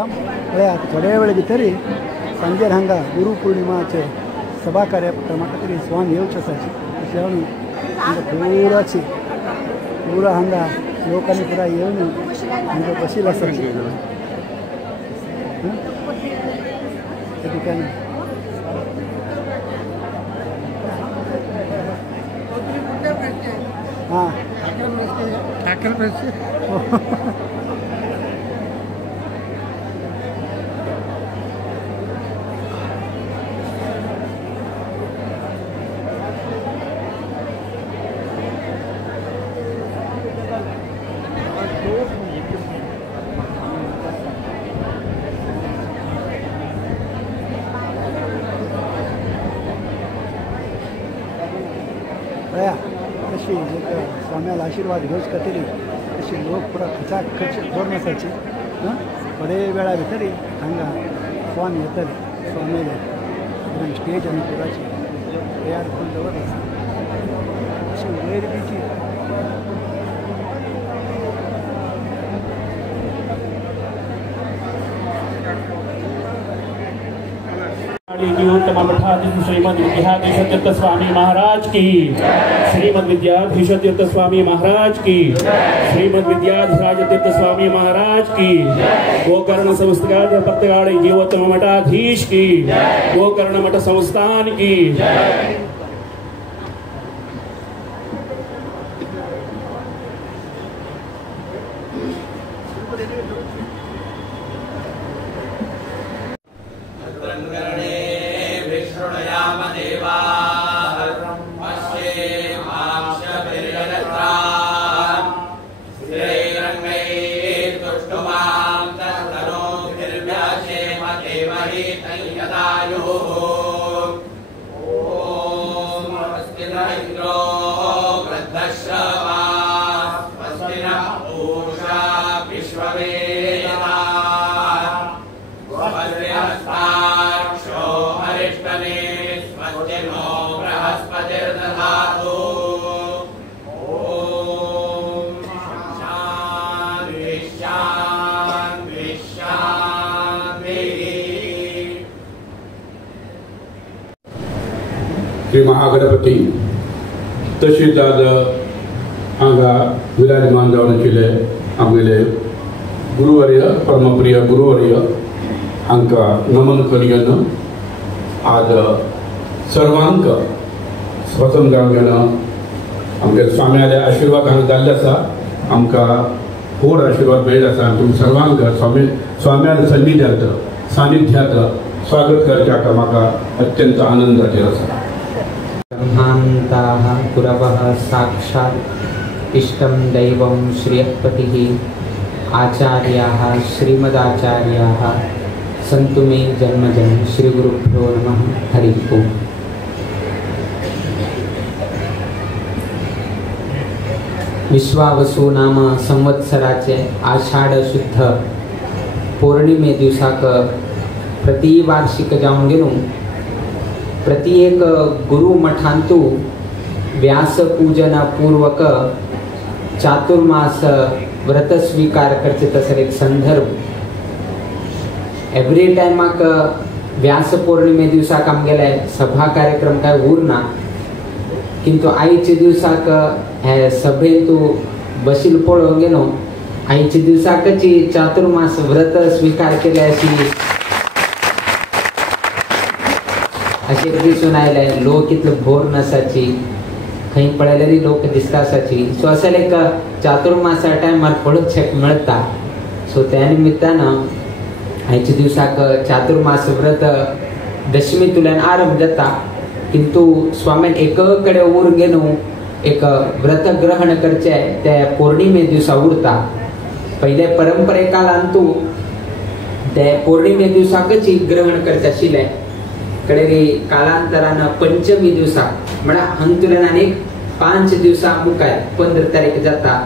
थोड्या वेळ भितरी सांजे हांगा गुरुपौर्णिमाचे सभा कार्यक्रमाक तरी स्वामी येवचे आसाची अशें म्हणून पुराची पुरा हांगा लोकांनी पुरा येवन हांगा बशिल्ले आसाची त्या ठिकाणी हां अशी स्वाम्याला आशीर्वाद घेवच खातीर अशी लोक पुरा खचाखच बरोवन आसाची थोडे वेळा भितरी हांगा स्वामी येतले स्वामी स्टेज आनी पुराची तयार करून दवरला आसा अशी वयर बीची श्रीमद विद्याधीश तीर्थ स्वामी महाराज की, श्रीमद विद्याधीश तीर्थ स्वामी महाराज की, श्रीमद विद्याधीराज तीर्थ स्वामी महाराज की, गोकर्ण संस्थान पत्तगाड़ी जीवोत्तम मठाधीश की, गोकर्ण मठ संस्थान की। श्री महागणपती तशीच आज हांगा विराजमान जावन आशिल्ले आमगेले गुरुवर्य परमप्रिय गुरुवर्य हांकां नमन करियन आज सर्वांक स्वतंत्र जावन आमगे स्वाम्याले आशीर्वाद हांगा जाल्ले आसा आमकां व्हड आशीर्वाद मेळिल्लो आसा आनी तुमकां सर्वांक स्वाम्यान सानिध्यात स्वागत करचे म्हाका अत्यंत आनंद जातलो आसा। ब्रह्मान्ताः गुरवः साक्षात् इष्टं दैवं श्रियःपतिः आचार्याः श्रीमदाचार्याः सन्तु मे जन्मजं श्रीगुरुभ्यो नमः। हरि ओम्। विश्वावसु नाम संवत्सराचे आषाढ शुद्ध पौर्णिमे दिवसाक प्रतिवार्षिक जावन गेलो प्रति एक गुरु मठांतु व्यास पूजन पूर्वक चातुर्मास व्रत स्वीकार करचे तसर एक संदर्भ एवरी टाइमाक व्यास पौर्णिमे दिवसाक आमगेले सभा कार्यक्रम काय उरना किंतु आईचे दिवसाक हे सभेन तू बशील पळोवंक गेलो आईचे दिवसाकची चातुर्मास व्रत स्वीकार केले अशी दिसून आयले लोक इतले भोर नसाची खंय पळयल्यारी लोक दिसता आसाची सो असेल एक चातुर्मासा टायमार पळोवचेक मेळटा सो त्या निमित्तान आयच्या दिवसाक चातुर्मास व्रत दशमीतुल्यान आरंभ जाता किंतु स्वामीन एक कडे उर गेलो एक व्रत ग्रहण करचे ते पौर्णिमे दिवसा उरता पहिले परंपरे कालांतू ते पौर्णिमे दिवसाकच ग्रहण करचे आशिल्ले कडेरी कालांतरान पंचमी दिवसा म्हळ्यार हांतुल्यान आनीक 5 दिवसा मुखार 15 तारीख जाता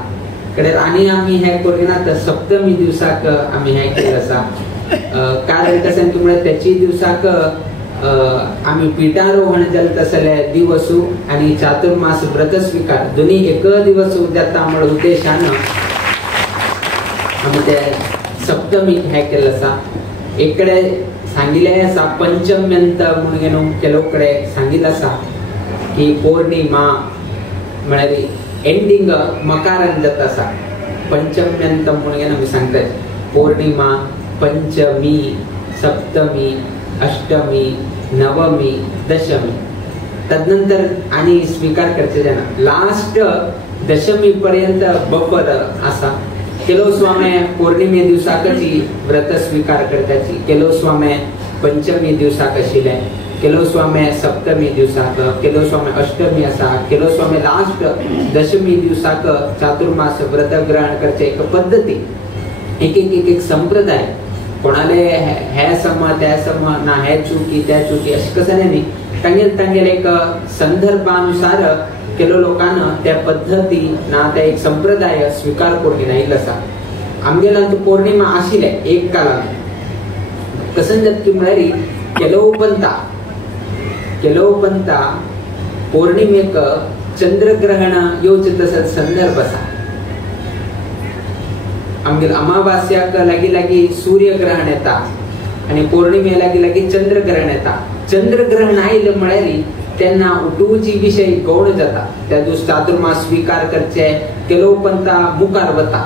कडेर आनी आमी हे करिनात सप्तमी दिवसाक आमी हे केलें आसा कारण कशें म्हळ्यार त्याची दिवसाक आम्ही पीठारोहण जालें तसले दिवसू आणि चातुर्मास व्रत स्वीकार दोन्ही एक दिवस जाता म्हणून उद्देशान आमी ते सप्तमी हे केलं असा. एक कडे सांगितले असा पंचम्यंत म्हणून केलो कडे सांगितलं असा की पौर्णिमा म्हळ्यार एंडिंग मकारान जाता असा. पंचम्यंत म्हणून आमी सांगतात पौर्णिमा, पंचमी, सप्तमी, अष्टमी, नवमी, दशमी. तदनंतर आणि स्वीकार करचे जाणा लास्ट दशमी पर्यंत बफर असा. केलो स्वामी पौर्णिमे दिवसाकची व्रत स्वीकार करताची, केलो स्वामी पंचमी दिवसाक आशिल्ले, केलो स्वामी सप्तमी दिवसाक, केलो स्वामी अष्टमी असा, केलो स्वामी लास्ट दशमी दिवसाक चातुर्मास व्रत ग्रहण करचे. एक पद्धती, एक संप्रदाय. कोणाले हे सम त्या सम ना हे चुकी त्या चुकी अशी कसं नाही. तांगेल एक संदर्भानुसार केलो लोकांना त्या पद्धती ना त्या एक संप्रदाय स्वीकार करून नाही असा. आमगेला तो पौर्णिमा आशिले एक काळान कसं जात की म्हळ्यार केलो पंता पौर्णिमेक चंद्रग्रहण येवचे तसंच संदर्भ असा. आमगेल अमावास्याक लागी सूर्यग्रहण येता आणि पौर्णिमे लागी चंद्रग्रहण येता. चंद्रग्रहण आयिल्लें म्हळ्यार तेन्ना उठूची विषय गौण जाता. त्या दिवस चातुर्मास स्वीकार करचे केलो पंथा मुखार वता.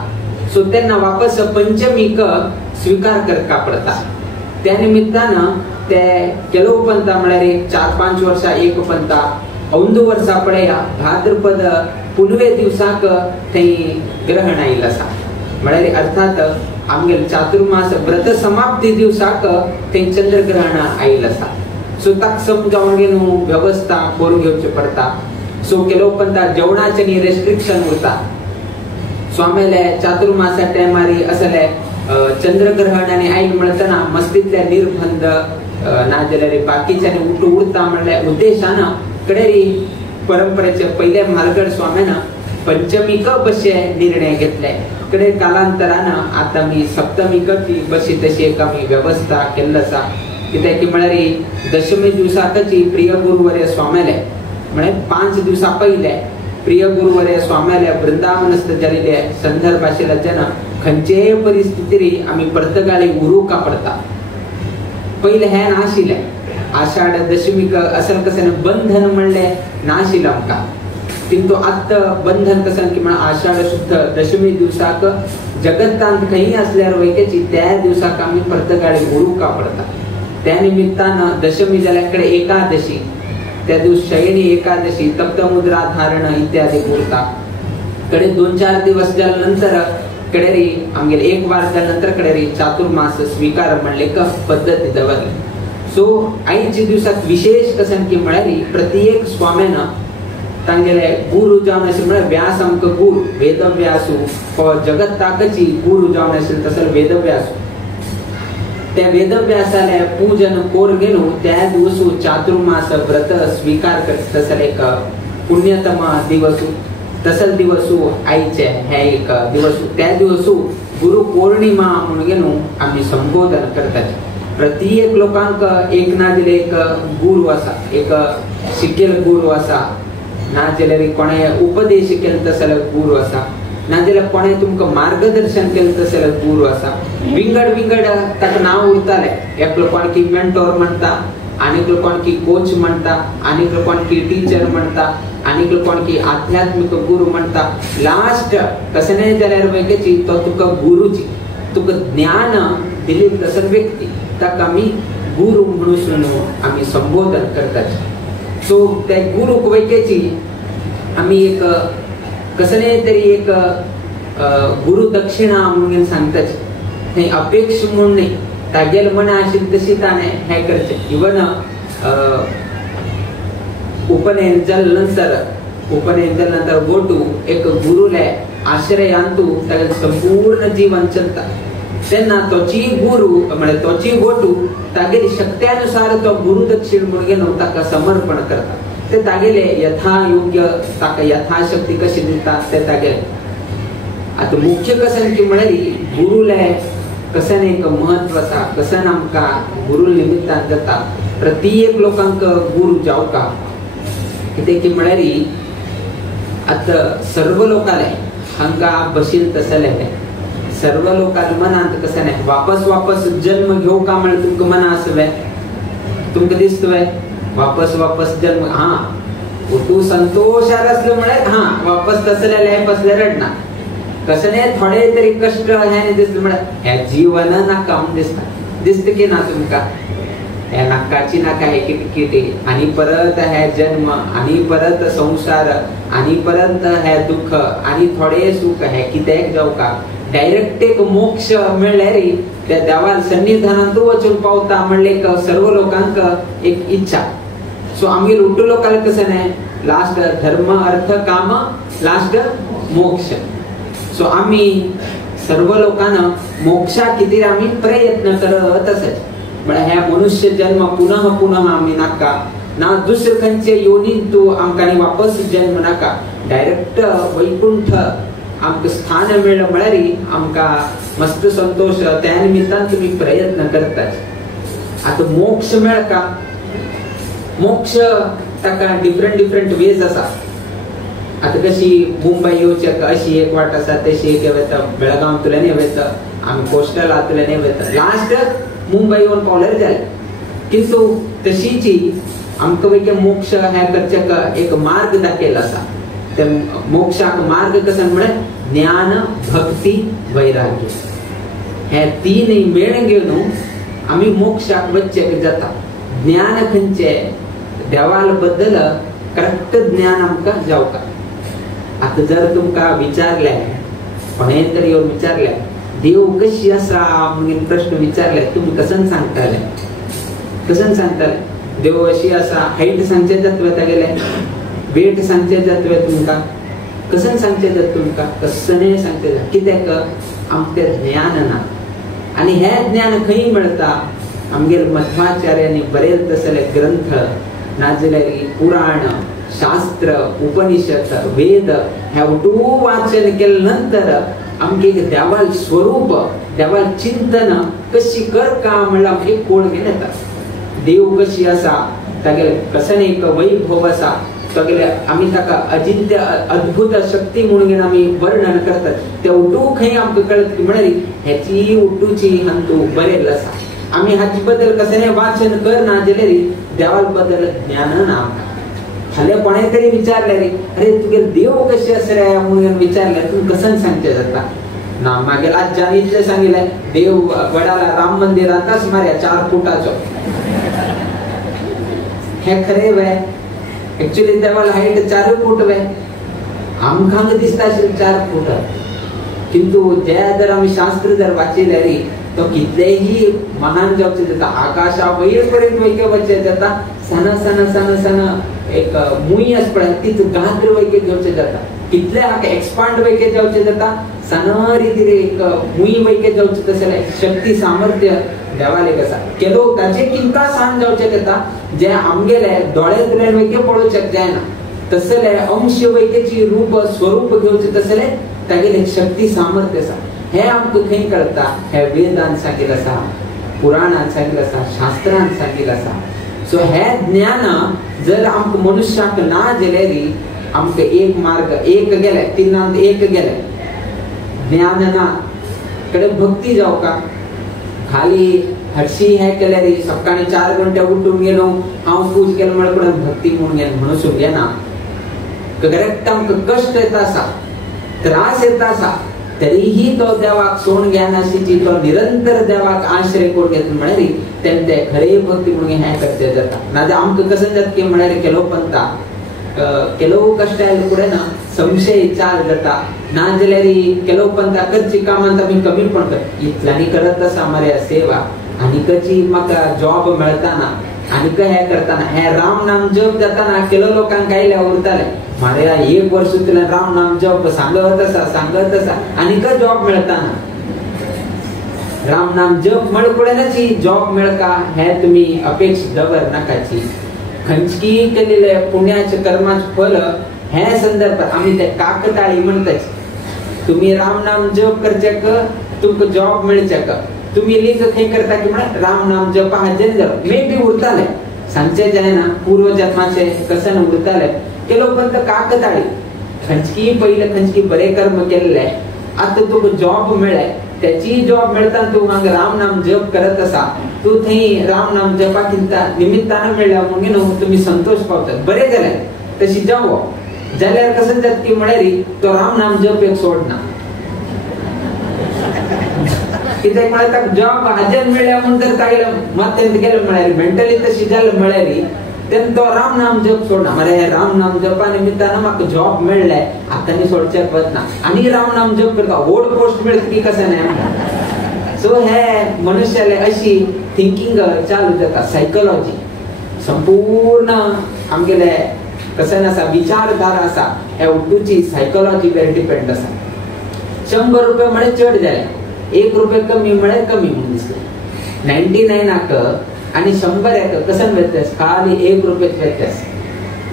सो तेन्ना वापस पंचमीक स्वीकार करका पडता. त्या निमित्तानं ते केलो पंथा म्हळ्यार 4-5 वर्सां एक पंथा 1 वर्सां पळया भाद्रपद पुनवे दिवसाक थंय ग्रहण आयिल्लें आसा. म्हळ्यार अर्थात आमगेल चातुर्मास व्रत समाप्ती दिवसाक थंय चंद्रग्रहण आयिल्लें आसा. सो ताक समजावन घेवन व्यवस्था करून घेवची पडटा. सो केलो पंथा जेवणाचे न्ही रेस्ट्रिक्शन उरता. स्वामेले चातुर्मासा टायमार असले चंद्रग्रहण आनी आयिल्लें म्हणटना मस्तीतले निर्बंध नाजाल्यार बाकीच्यांनी उरता म्हणल्यार उद्देशान कडेरी परंपरेचे पहिले म्हालगड स्वाम्यान पंचमीक बशे निर्णय घेतले. कडे कालांतरान आता मी सप्तमीक बशी तशी एक आमी व्यवस्था केल्ली आसा. कित्याक की म्हळ्यार दशमी दिवसाकची प्रिय गुरुवर्य स्वाम्याले म्हळ्यार 5 दिवसां पयले प्रिय गुरुवर्य स्वाम्याले वृंदावनस्थ जाल्ले संदर्भ आशिल्ले जेन्ना खंयचेय परिस्थितीर आमी परतगाळी उरूंक पडता. पयले हे नाशिल्ले. आषाढ दशमीक असल कशें बंधन म्हणलें नाशिल्लें आमकां. किंतु आत्ता बंधन कसं की म्हणा आषाढ शुद्ध दशमी दिवसाक जगतांत खंय असल्यार वैकेची त्या दिवसाक आमी परतगाळी उरूंक पडता. त्या निमित्तान दशमी जाल्यार कडे एकादशी त्या दिवस शयनी एकादशी तप्तमुद्रा धारण इत्यादी उरता. कडे 2-4 दिवस जाल्या नंतर कडेरी आमगेले एक वार जाल्या नंतर कडेरी चातुर्मास स्वीकार म्हणले का पद्धती दवरली. सो आयच्या दिवसाक विशेष कसं की म्हळ्यार प्रत्येक स्वाम्यान तांगेले गुरु जावन आशिल्ले म्हळ्यार व्यास आमकां गुरु वेदव्यासू जगताकची गुरु जावन आशिल्ले तसले वेदव्यासू. त्या वेदव्यासाले पूजन कोर घेवन त्या दिवस चातुर्मास व्रत स्वीकार करता. तसले एक पुण्यतम दिवस तसल दिवस आयचे हे एक दिवस. त्या दिवस गुरु पौर्णिमा म्हणून घेवन आमी संबोधन करतात. प्रत्येक लोकांक एक ना जाल्यार एक गुरु आसा, एक शिकेल गुरु आसा, ना जाल्यार कोणे उपदेश केले तसले गुरु आसा, ना जाल्यार कोणे तुमकां मार्गदर्शन केले तसले गुरु आसा. विंगड ताका नांव उरताले. एकलो कोण की मेंटोर म्हणटा, आनीक कोण की कोच म्हणटा, आनीक कोण की टीचर म्हणटा, आनीक कोण की आध्यात्मिक गुरु म्हणटा. लास्ट कशें नाही जाल्यार वैकेची तो तुका गुरुची तुका ज्ञान दिली तसले व्यक्ती ताका आमी गुरु म्हणून आमी संबोधन करतात. सो त्या गुरुक वैकेची आमी एक कसं नाही तरी एक गुरु दक्षिणा म्हणून सांगतात. हे अपेक्ष म्हणून नाही, तागेल मन आशिल्ली तशी ताणें हें करचें. इवन उपनयन जाल्या नंतर गोटू एक गुरुले आश्रयांतू तागेलें संपूर्ण जीवन चलता. तेन्ना तोची गुरु म्हळ्यार तोची गोटू तागेली शक्त्यानुसार तो गुरु दक्षिण म्हणून घेवन ताका समर्पण करता. ते तागेले यथायोग्य ताका यथाशक्ती कशी दिता ते तागेले. आता मुख्य कसन की म्हळ्यार गुरुले कसन एक महत्व आसा. कसन आमकां गुरु निमित्तान जाता प्रत्येक लोकांक गुरु जावका. कित्याक की म्हळ्यार आता सर्व लोकांले हांकां बशीन तसले सर्व लोकांना मनात कसं नाही वापस वापस जन्म घेऊ का म्हणून तुमचं मन असवय तुमचं दिसतोय वापस वापस जन्म हा तू संतोषात असल्यामुळे हा वापस तसल्या लाईफ असल्या रडणार कसं नाही थोडे तरी कष्ट ह्याने दिसलं म्हणजे ह्या जीवन नाका दिसत की ना तुमका ह्या नाकाची नाका आहे किटकिटी आणि परत ह्या जन्म आणि परत संसार आणि परत ह्या दुःख आणि थोडे सुख आहे कित्याक जाऊ का डायरेक्ट एक मोक्ष मिळले रे त्या देवाला सन्निधानात वचून पावता म्हणले सर्व लोकांक एक इच्छा सो आम्ही लुटू लोकांना कसं नाही लास्ट धर्म अर्थ काम लास्ट मोक्ष सो आम्ही सर्व लोकांना मोक्षा किती आम्ही प्रयत्न करत असत म्हणजे ह्या मनुष्य जन्म पुनः पुनः आम्ही नाका ना दुसरं खंचे योनीत तू आमकां वापस जन्म नाका डायरेक्ट वैकुंठ आमचं स्थान मिळलं म्हळ्यारी आमका मस्त संतोष त्या निमित्तान तुम्ही प्रयत्न करतात आता मोक्ष मिळ का मोक्ष ताका डिफरंट वेज असा आता कशी मुंबई येऊची अशी एक वाट असा तशी एक येता बेळगाव तुल्याने येता आम्ही कोस्टल तुल्याने येता लास्ट मुंबई येऊन पावल्यार जाले किंतु तशीची आमकां वैके मोक्ष ह्या करच्या एक मार्ग दाखयला असा त्या मोक्षाक मार्ग कसं म्हळ्यार ज्ञान भक्ती वैराग्य हे तीनय मेळ घेऊन आम्ही मोक्षाक वच्चेक जाता ज्ञान खंयचे देवाल बद्दल करेक्ट ज्ञान आमकां जावका आता जर तुमका विचारले कोणे तरी येऊन विचारले देव कशी असा म्हणून प्रश्न विचारले तुम्ही कसं सांगताले देव अशी असा हाईट सांगचे जातवे गेले वेट सांगचे जातवे तुमका कसं सांगचे जात तुमका कसं नाही सांगते जात कित्याक आमचे ज्ञान ना आणि हे ज्ञान खंय मिळता आमगेर मध्वाचार्यांनी बरेच तसले ग्रंथ नाजलेली पुराण शास्त्र उपनिषद वेद ह्या उठू वाचन केल्यानंतर आमगे देवाल स्वरूप देवाल चिंतन कशी कर का म्हणला आमगे कोण घेता देव कशी असा तागेले कसं एक वैभव असा तागेले आम्ही ताका अजिंत्य अद्भुत शक्ती म्हणून आम्ही वर्णन करतात त्या उठू खंय आमकां कळत की म्हणाली ह्याची उठूची हंतू बरेल असा आम्ही हाची बद्दल कसं नाही वाचन कर ना दिलेली देवाल बद्दल ज्ञान ना खाली कोणे तरी विचारले रे अरे तुगे देव कसे असरे म्हणून विचारले तुम्ही कसं सांगते जाता ना मागेल आज जाणीतले सांगितले देव वडाला राम मंदिरातच मार्या 4 फुटाचो हे खरे वे ऍक्च्युअली देवाला हाईट 4 फूट वे आमकां दिसता असेल 4 फूट किंतु जे जर आम्ही शास्त्र जर वाचिले रे तो कितलेही महान जावचे जाता आकाशा वयर पर्यंत वैके वच्चे जाता सन एक मुई आस पळय तीच गात्र वैके घेवचे जाता कितले आके एक्सपांड वैके जावचे जाता सनरी तिरे एक मुई वैके जावचे तसले शक्ती सामर्थ्य देवाले कसा केलो ताचे किंका सान जावचे जाता जे आमगेले डोळे तुले वैके पळोवचे जायना तसले अंश वैकेची रूप स्वरूप घेवचे तसले तागेले शक्ती सामर्थ्य आसा हे आमकां खंय कळटा हे वेदांत सांगिल्लें आसा पुराणांत सांगिल्लें आसा शास्त्रांत सांगिल्लें आसा सो हे ज्ञान जर आमकां मनुष्याक ना जाल्यार आमकां एक मार्ग एक गेले तिनांत एक गेले ज्ञान ना कडे भक्ती जावका खाली हरशी हे केल्यार सकाळी 4 घंटे उठून गेलो हांव पूज केलो म्हळ्यार भक्ती म्हणून गेलो म्हणून घेना करेक्ट आमकां कश्ट येता आसा त्रास येता आसा तरीही तो देवाक सोण ज्ञानाची तो निरंतर देवाक आश्रय कोण घेत म्हळ्यार तेंते खरे भक्ती म्हणून हे करचे जाता ना आमकां कसं जाता की म्हळ्यार केलो पंता केलो कष्ट आयले फुडें ना संशय चाल जाता ना जाल्यार केलो पंता करची कामांत आमी कमीपण करता इतल्यांनी करत आसा मरे सेवा आनी कची म्हाका जॉब मेळटाना आनी हे करताना हे राम नाम जप जाताना केलो लोकांक आयले उरताले मारे 1 वर्ष तुला राम नाम जप सांगत आसा आनी का जॉब मेळटाना राम नाम जप म्हळ पुढेनाची जॉब मेळका हे तुम्ही अपेक्षा दवर नाकाची खंचकी केलेले पुण्याचे कर्माचे फल हे संदर्भात आम्ही ते काकताळी म्हणतात तुम्ही राम नाम जप करच्याक तुमका जॉब मेळच्याक तुम्ही लिंक खंय करता की म्हळ्यार राम नाम जप हा जनरल मे बी उरताले सांचे जायना पूर्व जन्माचे कसन उरताले केलो पण काकताळी खंचकी पहिले खंचकी बरे कर्म केलेले आता तुका जॉब मेळे त्याची जॉब मिळताना तू हांगा राम नाम जप करत असा, तू थंय राम नाम जपाकिंता निमित्तानं मेळ्ळ्या म्हणून तुम्ही संतोष पावतात, बरे जाले तशी जावो जाल्यार कसं जात की म्हळ्यार तो राम नाम जप एक सोडना कित्याक म्हळ्यार ताका जॉब हाजेर मेळ्ळ्या म्हणून जर काय मात तेंत गेलो म्हळ्यार मेंटली तशी जालें म्हळ्यार तेन्ना तो राम नाम जप सोडना. मरे राम नाम जपा निमित्तानं म्हाका जॉब मेळ्ळें आतां नी सोडचें पडना आनी राम नाम जप करता ओल्ड पोस्ट मेळटा ती कशें न्हय. सो हे मनुष्याले अशी थिंकिंग चालू जाता, सायकोलॉजी संपूर्ण आमगेले कशें आसा विचारधारा आसा हे उड्डूची सायकोलॉजीचेर डिपेंड आसा. 100 रुपया म्हळ्यार चड जाले, 1 रुपया कमी म्हळ्यार कमी म्हणून दिसता. 99 आणि 100 कसं व्यत्यास, खाली 1 रुपयाच व्यत्यास.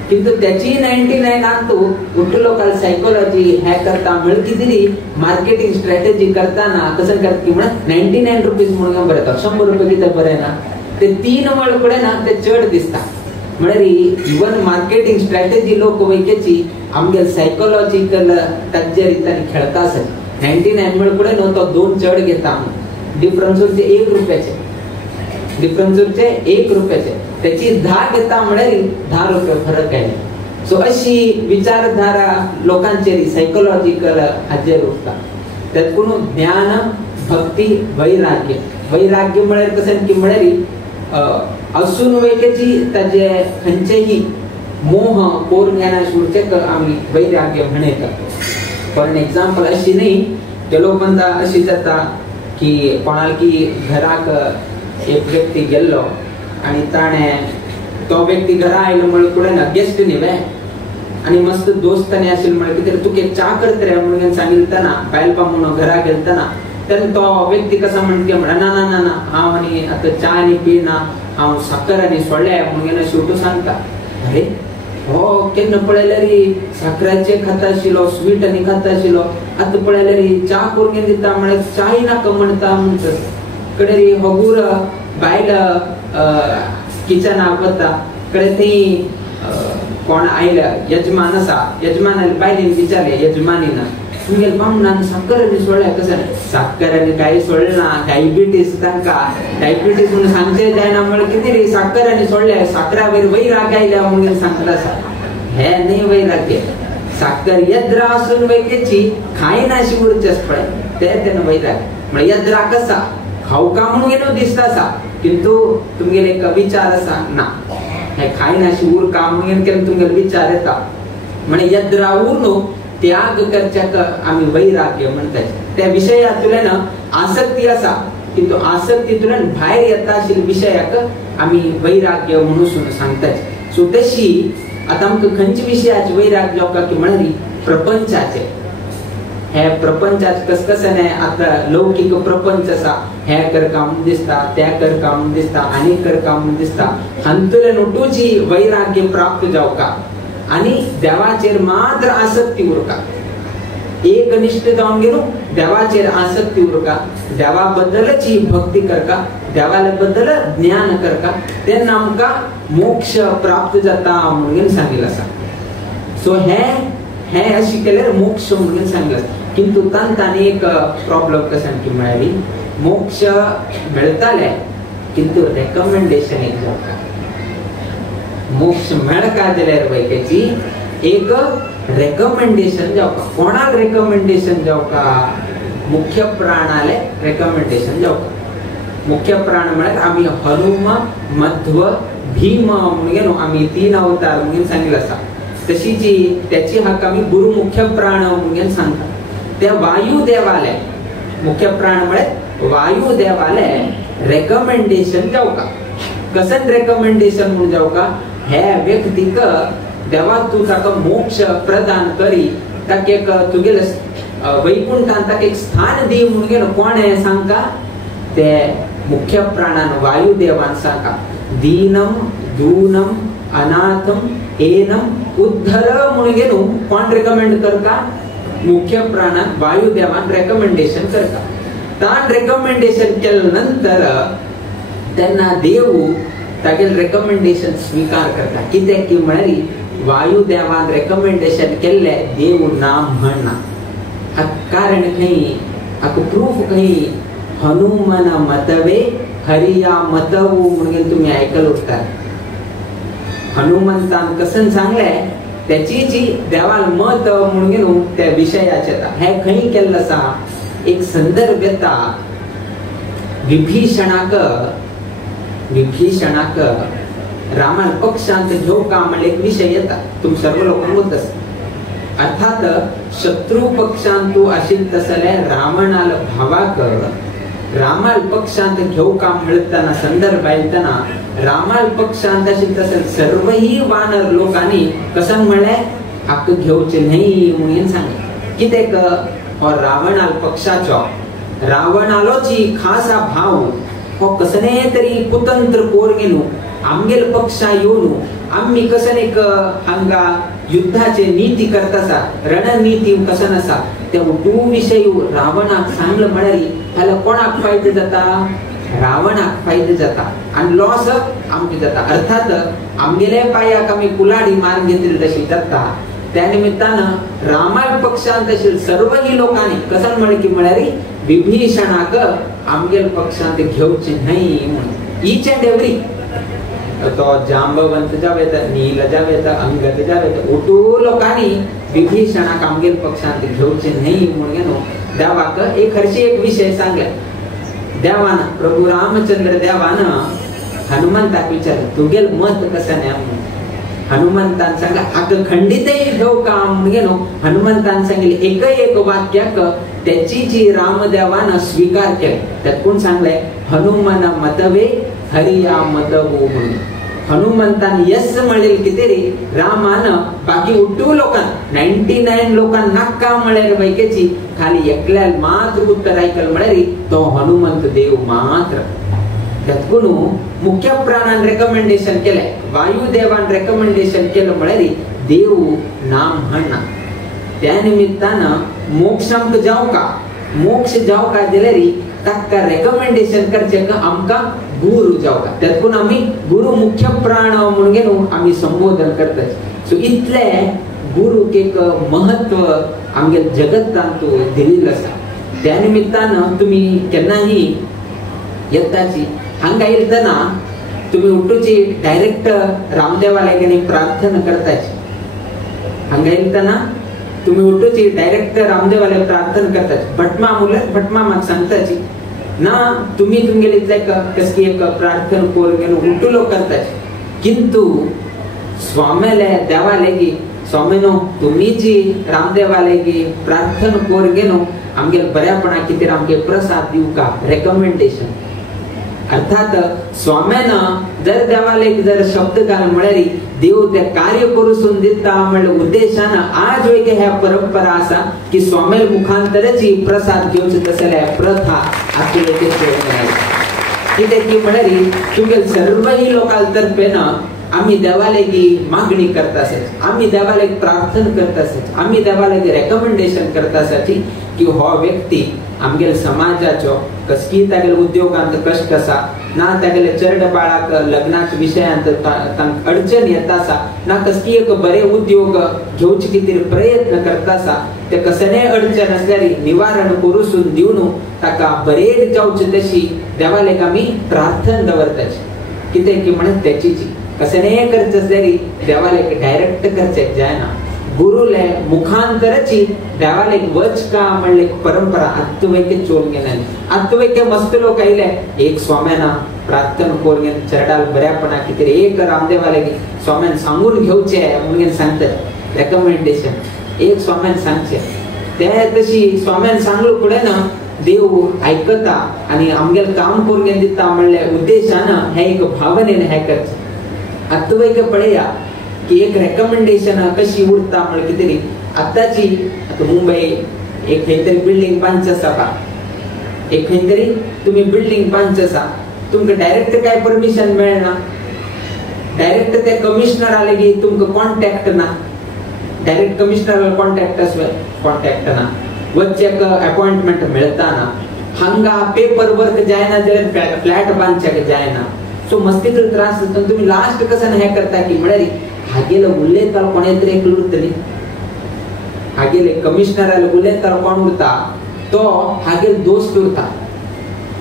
किंतु त्याची 99 आणतो उठलो काल सायकोलॉजी हे करता म्हण कितें मार्केटिंग स्ट्रॅटेजी करताना कसं करता की म्हण 99 रुपीज म्हणून बरें येता, 100 रुपया कितें बरें ना ते 3 वळ कडेन ना ते चड दिसता. म्हळ्यार इवन मार्केटिंग स्ट्रॅटेजी लोक वैकेची आमगे सायकोलॉजिकल ताजे रितीन खेळता आसत. 99 वळ कडेन तो 2 चड घेता, डिफरन्स उरचे 1 रुपयाचे, डिफरन्स उरचे 1 रुपयाचे, त्याची 10 घेता म्हळ्यार 10 रुपये फरक आहे. सो अशी विचारधारा लोकांचेर सायकोलॉजिकल हाजेर उरता. त्यातून ज्ञान भक्ती वैराग्य, वैराग्य म्हळ्यार कशें की म्हळ्यार असून वैकेची ताजे खंयचेही मोह कोर ज्ञाना उरचे आमी वैराग्य म्हणयता. फॉर एग्जाम्पल अशी न्ही केलो बंदा अशी जाता की कोणाल की घराक एक व्यक्ती गेल्लो आणि ताणें तो व्यक्ती घरा आयलो म्हळ्यार कुडेन गेस्ट न्ही आणि मस्त दोस्तांनी आशिल्लो म्हळ्यार कितें तुका एक च्या करता रे म्हणून सांगितताना बायलपा म्हणून घरा गेलतना तेन्ना तो व्यक्ती कसा म्हणटा म्हणा ना ना ना ना हांव आनी आतां च्या आनी पिना, हांव साखर आनी सोडले म्हणून शेवटू सांगता. अरे हो केन्ना पळयल्यार साखराचे खाता आशिल्लो, स्वीट आनी खाता आशिल्लो, आतां पळयल्यार च्या करून दिता म्हळ्यार च्याय नाका म्हणटा म्हणटा. कडेन हगूर बायल किचनाक वता, कडेन थंय कोण आयल्या यजमान आसा, यजमानान बायलेन विचारलें यजमानीन तुमगे बामणान साखर आनी सोडल्या कशें, साखर आनी कांय सोडना, डायबिटीस तांकां, डायबिटीस म्हणून सांगचें जायना म्हळ्यार कितें रे साखर आनी सोडल्या, साखरा वयर वैराग आयल्या म्हणून सांगता आसा. हे न्ही वैराग्य. साखर यद्रा आसून वैकेची खायनाशी उरचेस पळय तेन्ना वैराग्य. म्हळ्यार यद्रा कसा खावका म्हणून दिसता आसा किंतु तुमगेले एक विचार आसा ना हे खायनाशी उरका म्हणून केन्ना तुमगेले विचार येता. म्हणे यद्रा उरून त्याग करच्याक आमी वैराग्य म्हणटात. त्या विशयातल्यान आसक्ती आसा किंतु आसक्तीतल्यान भायर येता आशिल्ल्या विशयाक आमी वैराग्य म्हणून सांगतात. सो तशी आता आमकां खंयच्या विशयाचे वैराग्य जावका की म्हळ्यार प्रपंचाचे. हे प्रपंचाचे कसकसं न्हय, आतां लौकीक प्रपंच आसा, हे करका म्हणून दिसता, त्या करका म्हणून दिसता, आनी करका म्हणून दिसता, हातूंतल्यान उठूची वैराग्य प्राप्त जावका आणि देवाचेर मात्र आसक्ती उरका. एक निष्ठ जावन गेलो देवाचेर आसक्ती उरका, देवा बद्दलच ही भक्ती करका, देवाला बद्दल ज्ञान करका, तेन्ना आमकां मोक्ष प्राप्त जाता म्हणून सांगिल्लें आसा. सो हे अशी केल्यार मोक्ष म्हणून सांगिल्लें आसा. किंतु तांणी एक प्रॉब्लेम कशें की म्हळ्यार मोक्ष मेळटाले किंतु रेकमेंडेशन एक जावका. मोक्ष मेळका जाल्यार वैकेची एक रेकमेंडेशन जावका. कोणाक रेकमेंडेशन जावका? मुख्य प्राणाले रेकमेंडेशन जावका. मुख्य प्राण म्हळ्यार आमी हनुम मध्व भीम म्हणून आमी 3 अवतार म्हणून सांगिल्लें आसा. तशी जी त्याची हाक आमी गुरु मुख्य प्राण म्हणून सांगता. त्या वायुदेवाले मुख्य प्राण म्हळ्यार वायुदेवाले रेकमेंडेशन जावका. कसं रेकमेंडेशन म्हणून जावका? हे व्यक्तीक देवा तू ताका मोक्ष प्रदान करी, ताका एक तुगेले वैकुंठांत ताका एक स्थान दी म्हणून कोणे सांगता? ते मुख्य प्राणान वायुदेवान सांगता. दीनम दूनम अनाथम एनम उद्धर म्हणून कोण रेकमेंड करता? मुख्य प्राणान वायुदेवान रेकमेंडेशन करता. तान रेकमेंडेशन केल्या नंतर तेन्ना देव तागे रेकमेंडेशन स्वीकार करता. कित्याक की म्हळ्यार वायुदेवान रेकमेंडेशन केल्ले देव नाम म्हणना. कारण खंय हाका प्रूफ काही हनुमान मतवे हरिया मतवू म्हणून तुम्ही ऐकलं होतात. हनुमंतान कसं सांगलंय त्याची जी देवाल मत म्हणून त्या विषयाचे हे खंय केल्लं आसा. एक संदर्भ येता विभीषणाक रामान पक्षांत घेवका म्हणले एक विषय येता. तुम सर्व लोक म्हणतस अर्थात शत्रू पक्षांत तू आशिल तसले रावणाल भावाक रामाल पक्षांत घेवका मिळताना संदर्भ आयतना रामाल पक्षांत आशिल तसले सर्वही वानर लोकांनी कसं म्हणले हाक घेवचे नाही म्हणून सांगले. कितेक हो रावणाल पक्षाचो रावणालोची खासा भाव हो कसने तरी कुतंत्र पोरगेनु आमगेल पक्षा येऊन आम्ही कसं एक हांगा युद्धाचे नीती करतासा रणनीती कसं नसा त्या उठू विषयी रावणाक सांगलं म्हणारी ह्याला कोणाक फायदे जाता. रावणाक फायदे जाता आणि लॉस आमची जाता. अर्थात आमगेले पायाक आम्ही कुलाडी मार घेतली तशी जाता. त्या निमित्तानं रामाल पक्षांत सर्वही लोकांनी कसं म्हणे की म्हणारी विभीषणाक आमगेल पक्षांत घेऊचे नाही म्हणून ईच अँड एव्हरी तो जांबवंत जावे तर नील जावे तर अंगद जावे तर उठू लोकांनी विभीषणाक आमगेल पक्षांत घेऊचे नाही म्हणून देवाक एक हरशी एक विषय सांगला. देवानं प्रभू रामचंद्र देवानं हनुमंताक विचारलं तुगेल मत कसं नाही. हनुमंतान सांगा हाक खंडितही घेऊ का म्हणून हनुमंतान सांगितले एक वाक्याक त्याची जी रामदेवानं स्वीकार केला. त्यात कोण सांगलंय हनुमान मतवे हरिया मतवू म्हणून. हनुमंतान यस म्हणेल किती रामानं बाकी उठू लोकांना 99 लोकांना नाका म्हणेल पैकीची खाली एकल्या मात्र उत्तर ऐकल म्हणारी तो हनुमंत देव मात्र. त्यात कोण मुख्य प्राणान रेकमेंडेशन केलंय वायुदेवान रेकमेंडेशन केलं म्हणारी देव नाम म्हणा. त्या निमित्तानं मोक्षांक जाऊ का मोक्ष जाऊ का दिलेरी ताका रेकमेंडेशन करचे का आमका गुरु जाऊ का. त्यात कोण आम्ही गुरु मुख्य प्राण म्हणून घेऊ आम्ही संबोधन करतात. सो इतले गुरु एक महत्व आमगे जगत तांतू दिलेलं असा. त्या निमित्तानं तुम्ही केन्नाही येताची हांगा येतना तुम्ही उठूची डायरेक्ट रामदेवाला गेली प्रार्थना करताची. हांगा येतना तुम्ही उठूची डायरेक्ट रामदेवाला प्रार्थना करताची. भटमा म्हाका सांगताची ना तुम्ही तुमगेले कसकी एक प्रार्थना कोर गेलो उठूलो करताची. किंतु स्वामीले देवाले गी स्वामीनो तुम्ही जी रामदेवाले गी प्रार्थना कोर गेलो आमगे बऱ्यापणा किती आमगे प्रसाद दिऊ का रेकमेंडेशन. अर्थात स्वाम्यानं जर देवाला जर शब्द घाल म्हणारी देव ते कार्य करून देता म्हणलं उद्देशानं आज वेगळे ह्या परंपरा असा की स्वामेल मुखांतरची प्रसाद घेऊन तसल्या प्रथा आपले किती की म्हणारी तुम्ही सर्वही लोकांतर्फे ना आम्ही देवाला की मागणी करता असेल आम्ही देवाला प्रार्थना करता असेल आम्ही देवाला रेकमेंडेशन करता असाची की हो व्यक्ती आमगेल समाजाचो कसकी तागेल उद्योगांत कष्ट कसा ना तागेले चरड बाळाक लग्नाच्या विषयांत तांक अडचण येता असा ना कसकी एक बरे उद्योग घेवचे किती प्रयत्न करता असा ते कसने अडचण असल्यारी निवारण करून दिवन ताका बरे जावचे तशी देवालेक आमी प्रार्थना दवरताची. कितें की म्हणत त्याची कसने करचे असल्यारी देवालेक डायरेक्ट करचे जायना. गुरुले मुखांतरची देवाला एक वच का म्हणले परंपरा आत्वैक्य चोल गेले. आत्वैक्य मस्त लोक आयले एक स्वाम्याना प्रार्थना कोरगे चरडाल बऱ्यापणा किती एक रामदेवाले स्वाम्यान सांगून घेवचे म्हणून सांगतात रेकमेंडेशन एक स्वाम्यान सांगचे ते तशी स्वाम्यान सांगलो पुढे ना देव ऐकता आणि आमगेल काम कोरगे दिता म्हणले उद्देशानं हे एक भावनेने हे करचे. आत्वैक्य पळया की एक रेकमेंडेशन कशी उरता म्हणजे किती आताची आता मुंबई एक खंयतरी बिल्डिंग बांदची आसा पा एक खंयतरी तुम्ही बिल्डिंग बांदची आसा तुमका डायरेक्ट काय परमिशन मेळना. डायरेक्ट ते कमिशनर आले की तुमका कॉन्टॅक्ट ना. डायरेक्ट कमिशनर कॉन्टॅक्ट ना वच्चे अपॉइंटमेंट मिळता ना. हांगा पेपर वर्क जायना जाल्यार फ्लॅट बांदचे जायना. सो मस्तीचो त्रास जाता. तुम्ही लास्ट कसं हे करता की म्हळ्यार हागेले उल्लेखाल कोणे तरी एक उरतली हागेले कमिशनराला उल्लेखाल कोण उरता तो हागेल दोस्त उरता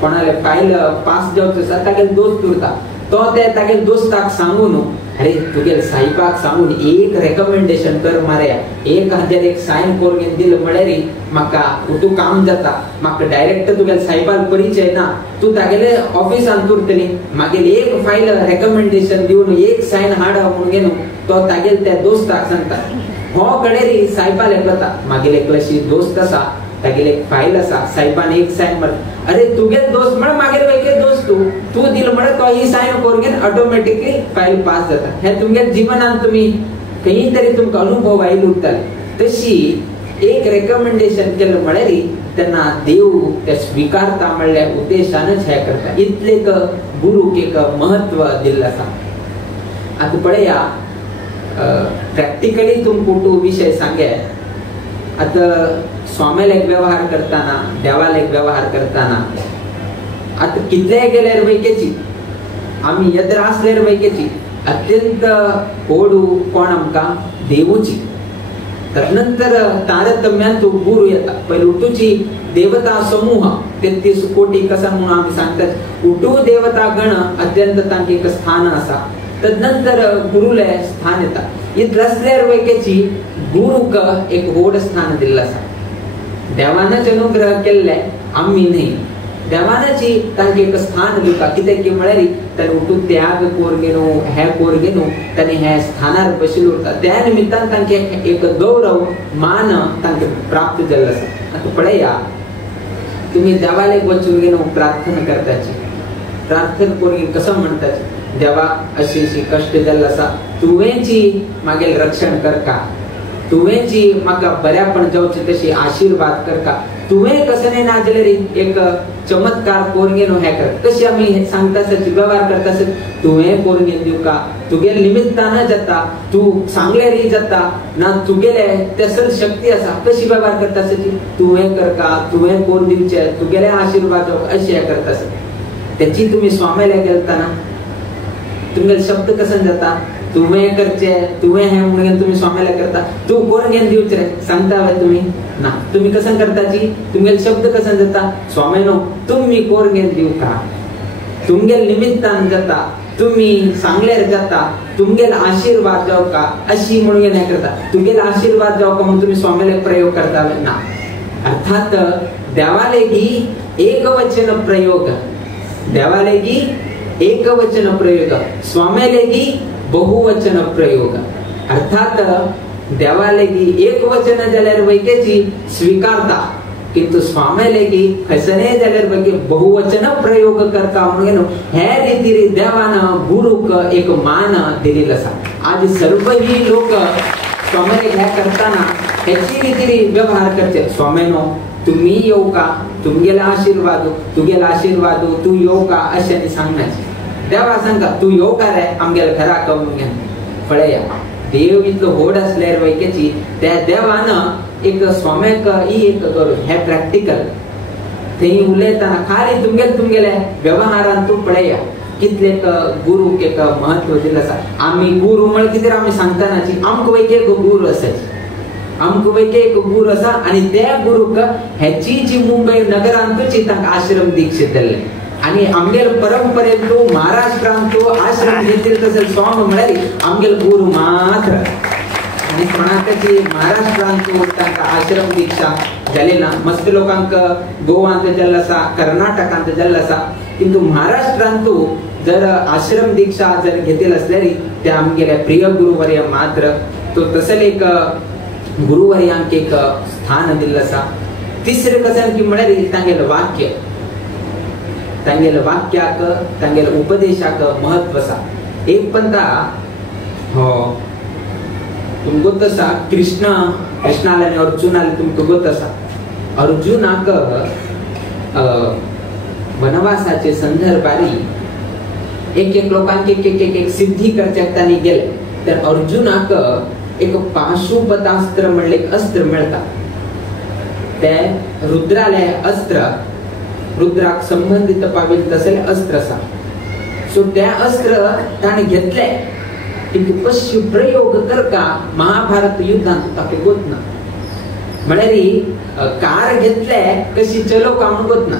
कोणाले फायल पास जावचो आसा तागेल दोस्त उरता तो ते तागेल दोस्ताक सांगून अरे तुगेल साहिबाक सांगून एक रेकमेंडेशन कर मार्या 1001 साइन कोरगेन दिल म्हळ्यार म्हाका तू काम जाता म्हाका डायरेक्ट तुगेल साहिबाल परिचय ना तू तागेले ऑफिसान तुरतली मागेल एक फायल रेकमेंडेशन दिवन एक साइन हाड म्हणून घेवन तो तागेल त्या दोस्ताक सांगता हो कडेरी साहिबाले पता मागेल एकल्याशी दोस्त आसा तागेल एक फाईल आसा साहिबान एक साइन मार अरे तुगेल दोस्त म्हण मागेल वेगळे दोस्त तू दिल म्हण तो ही साइन कोरगेन ऑटोमॅटिकली फाईल पास जाता हे तुमगे जीवनान तुम्ही खंय तरी तुमका अनुभव आयलो उरताले तशी एक रेकमेंडेशन केलं म्हळ्यार त्यांना देव ते स्वीकारता म्हणल्या उद्देशानच हे करता इतले गुरुक एक महत्व दिल्लं आसा आता पळया प्रॅक्टिकली तुमको विषय सांगे आता स्वामीला एक व्यवहार करताना देवाला एक व्यवहार करताना आता कितले गेल्यार वैकेची आम्ही यत्र असल्यार वैकेची अत्यंत ओढू कोण आमकां देवूची तदनंतर तारतम्यान तो गुरु येता पहिले उठूची देवता समूह 33 कोटी कसा म्हणून आम्ही सांगतात उठू देवता गण अत्यंत तांचे एक स्थान आसा तदनंतर गुरुले स्थान येता इतले असल्यार वैकेची गुरुक एक व्हड स्थान दिल्लें आसा देवानच अनुग्रह केल्ले आम्ही नाही देवानाची तांचे एक स्थान दिवका कित्याक की म्हळ्यार ताणें उठून त्याग कोरगेनो हे कोरगेनो ताणें हे स्थानार बशिल्लो उरता त्या निमित्तान तांचे एक गौरव मान तांचे प्राप्त जाल्लो आसा आता पळया तुम्ही देवाले वचून घेनो प्रार्थना करताची प्रार्थना कोरगे कसं म्हणताची देवा अशी कष्ट जाल्लो आसा तुवेंची मागेल रक्षण करका तुवेंची म्हाका बऱ्यापण जावची तशी आशीर्वाद करका तुवें कसं ना जाल्यार एक चमत्कार कोरगेनो हे कर कशी आमी सांगता सची व्यवहार करता सच तुवें कोरगेन दिवका तुगेल निमित्तान जाता तू सांगल्यार जाता ना तुगेले तेसर शक्ती आसा कशी व्यवहार करता सची तुवें करका तुवें कोर दिवचे तुगेले आशीर्वाद अशें हे करता सच त्याची तुम्ही स्वामीला गेलताना तुमगे शब्द कसं जाता तुवें करचे तुवें हे म्हणून तुम्ही स्वामीला करता तू कोण घेन दिवचे रे सांगता वे तुम्ही ना तुम्ही कसं करताची तुमगे शब्द कसं जाता स्वामीनो तुम्ही कोण घेन दिवका तुमगे निमित्तान जाता तुम्ही सांगल्यार जाता तुमगेल आशीर्वाद जावका अशी म्हणून हे करता तुमगेल आशीर्वाद जावका म्हणून तुम्ही स्वामीला प्रयोग करता वे ना अर्थात देवालेगी एकवचन प्रयोग देवालेगी एकवचन प्रयोग स्वामीलेगी बहुवचन प्रयोग अर्थात देवालेगी एक वचन जाल्यार वैकेची स्वीकारता किंतु स्वामीलेगी खसने जाल्यार वैके बहुवचन प्रयोग करता म्हणून हे रीतीरी देवान गुरुक एक मान दिलेला आसा आज सर्व ही लोक स्वामीले हे करताना हेची रीतीरी व्यवहार करचे स्वामीनो तुम्ही येऊ का तुमगेला आशीर्वाद तू येऊ का अशें सांगण्याचे देवा सांगता तू येऊ का रे आमगेल घरा कमून घे पळया देव इतलो व्हड असल्यार वैकेची त्या देवान एक स्वाम्याक ही एक करू हे प्रॅक्टिकल थंय उलयताना खाली तुमगेले व्यवहारान तू पळया कितले गुरुक एक महत्व दिल्लें आसा आमी गुरु म्हळ्यार कितें आमी सांगतानाची आमकां वैके एक गुरु आसाची आमकां वैके एक गुरु आसा आनी त्या गुरुक हेची जी मुंबई नगरांतूच तांकां आश्रम दीक्षित दिल्ले आणि आमगेल परंपरेन तू महाराष्ट्रान तू आश्रम घेतील तसे स्वामी म्हळ्यार आमगेल गुरु मात्र आणि कोणाची महाराष्ट्रान तू तांकां आश्रम दीक्षा जाली ना मस्त लोकांक गोवांत जाल्लो आसा कर्नाटकांत जाल्लो आसा किंतु महाराष्ट्रान तू जर आश्रम दीक्षा जर घेतील असल्यार ते आमगेले प्रिय गुरुवर्य मात्र तो तसले एक गुरुवर्यांक एक स्थान दिल्लें आसा तिसरे कसन की म्हळ्यार तांगेलें वाक्य तांगेल वाक्याक तांगेल उपदेशाक महत्व आसा एक पंता हो तुमको गोत आसा कृष्णाला आनी अर्जुनाला तुमको गोत आसा अर्जुनाक वनवासाचे संदर्भारी एक लोकांक एक सिद्धी करच्याक तांणी गेले तर अर्जुनाक एक पाशुपतास्त्र म्हणले एक अस्त्र मेळटा ते रुद्राले अस्त्र रुद्राक संबंधित पाविल तसले अस्त्र आसा सो त्या अस्त्र ताणे घेतले की पश्य प्रयोग करका महाभारत युद्धांत ताके गोतना म्हळ्यार कार घेतले कशी चलोवंक म्हणून ना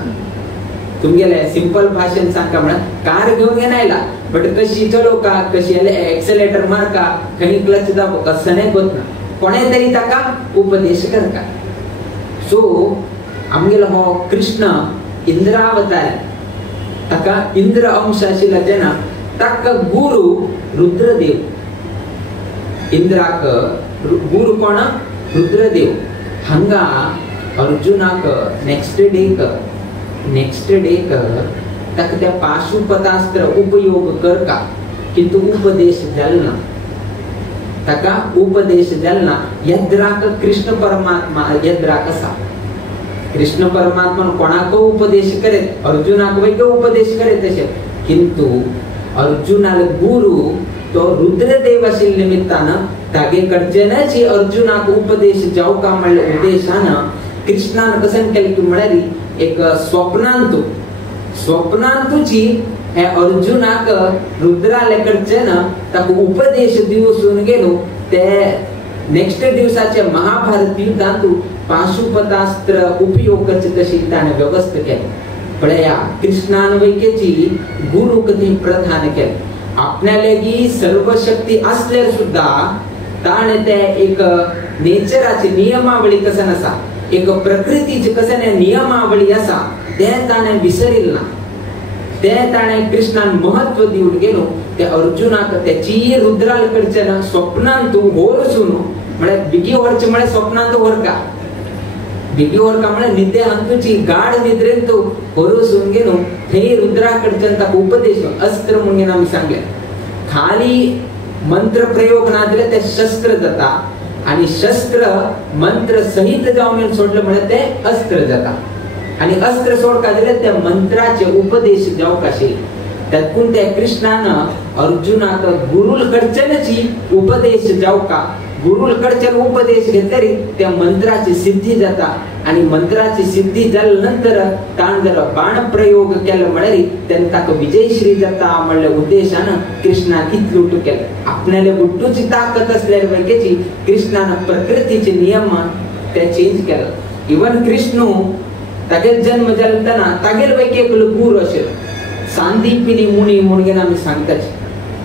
तुमगेले सिंपल भाषेन सांगता म्हळ्यार कार घेवन येनायला बट कशी चलोवका कशी एक्सेलेटर मारका खंय क्लच दाबोवक असणे गोत ना कोणे तरी ताका उपदेश करता. सो आमगेलो हो कृष्ण इंद्रावतार ताका इंद्र अंश आशिल्ला जेन्ना ताका गुरु रुद्रदेव. इंद्राक गुरु कोण रुद्रदेव. हांगा अर्जुनाक नेक्स्ट डेक ताका त्या पाशुपतास्त्र उपयोग करता किंतु उपदेश जालना. ताका उपदेश जालना. यद्राक कृष्ण परमात्मा यद्राक आसा. कृष्ण परमात्मा कोणाक उपदेश करेत अर्जुनाक वेगळो उपदेश करेत तशें किंतु अर्जुनाक गुरु तो रुद्रदेव आशिल्ल्या निमित्तान तागे कडच्यानच अर्जुनाक उपदेश जावका म्हणल्या उद्देशान कृष्णान कशें केलें की म्हळ्यार एक स्वप्नांतूची हे अर्जुनाक रुद्राले कडच्यान ताका उपदेश दिवसून गेलो. ते नेक्स्ट दिवसाचे महाभारत युद्धांत पाशुपतास्त्र उपयोग करचे तशी ताणें व्यवस्था केली. पळया कृष्णान वैकेची गुरु कधी प्रधान केले. आपल्या लेगी सर्व शक्ती असल्यार सुद्धा ताणे ते एक नेचराची नियमावळी कसन आसा एक प्रकृतीची कसन नियमावळी आसा ते ताणे विसरिल ना. ते ताणे कृष्णान महत्व दिवन गेलो. ते अर्जुनाक त्याची रुद्राल कडच्यान स्वप्नांत होरसून म्हळ्यार बिगी व्हरचे म्हळ्यार स्वप्नांत व्हरका बिगी व्हरका म्हळ्यार निद्रे अंतूची गाढ निद्रेंत होरसून गेलो. थंय रुद्रा कडच्यान ताका उपदेश अस्त्र म्हणून आमी सांगले. खाली मंत्र प्रयोग ना जाल्यार ते शस्त्र जाता आणि शस्त्र मंत्र सहित जावन सोडलं म्हळ्यार ते अस्त्र जाता आणि अस्त्र सोडका जाल्यार त्या मंत्राचे उपदेश जावक आशिल्ले. तातूंत त्या कृष्णान अर्जुनाक गुरुल कडच्यानची उपदेश जावका गुरुल कडच्यान उपदेश घेतल्यार त्या मंत्राची सिद्धी जाता आणि मंत्राची सिद्धी जाल्या नंतर ताण जर बाण प्रयोग केलो म्हळ्यार तेन्ना ताका विजयश्री जाता म्हणल्या उद्देशान कृष्णान इतलो उठू केलें. आपल्याला बुट्टूची ताकद असल्यार वैकेची कृष्णान प्रकृतीचे नियम ते चेंज केले. इवन कृष्ण तागेल जन्म जालतना तागेल वैके एक गुरु आशिल्लो सांदीपिनी मुनी म्हणून आमी सांगतात.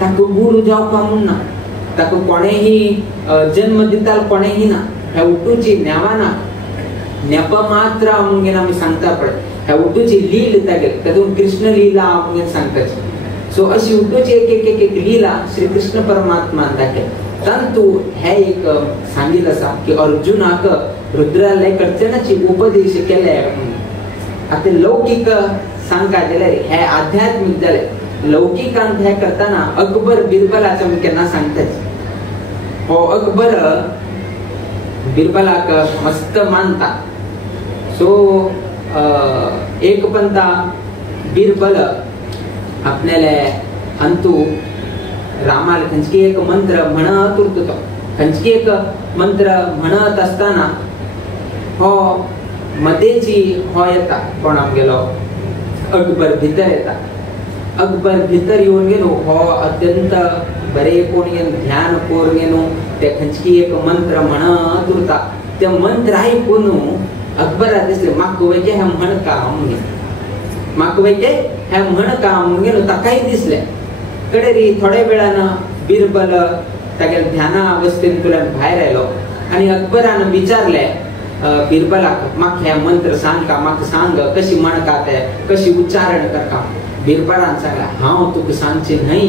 ताका गुरु जावपा म्हूण ना ताका कोणेही जन्म दिताल कोणेही ना. ह्या उठूची नेवाना नेपा मात्र म्हणून आमी सांगता पळय ह्या उठूची लील तागेल तातूंत कृष्ण लीला म्हणून सांगतात. सो अशी उठूची एक लीला श्री कृष्ण परमात्मान दाखयली. तांतू हे एक सांगितलं आसा की अर्जुनाक रुद्रालय कडच्यानची उपदेश केले. आता लौकिक सांगता जाल्यार हे आध्यात्मिक जाले. लौकिकांत हे करताना अकबर बिरबलाचे आमी केन्ना सांगतात. हो अकबर बिरबलाक मस्त मानता. सो एक पंता बिरबल आपल्याले अंतू रामाल खंयची एक मंत्र म्हणत उरतो. खंयची एक मंत्र म्हणत असताना हो मदेची हो येता कोण आमगेलो अकबर भितर येता. अकबर भितर येवन गेलो हो अत्यंत बरे कोण ध्यान कोर गेलो ते खंयची एक मंत्र म्हणत उरता. ते मंत्र आयकून अकबरा दिसले म्हाका वैके हे म्हणका म्हणून म्हाका वैके हे म्हणका म्हणून गेलो ताकाय दिसले. कडेरी थोड्या वेळान बिरबल तागेल्या ध्याना अवस्थेंतल्यान भायर आयलो आनी अकबरान विचारले बिरबलाक म्हाका हे मंत्र सांगका म्हाका सांग कशी म्हणका ते कशी उच्चारण करता. बिरबलान सांगला हांव तुका सांगचे न्हय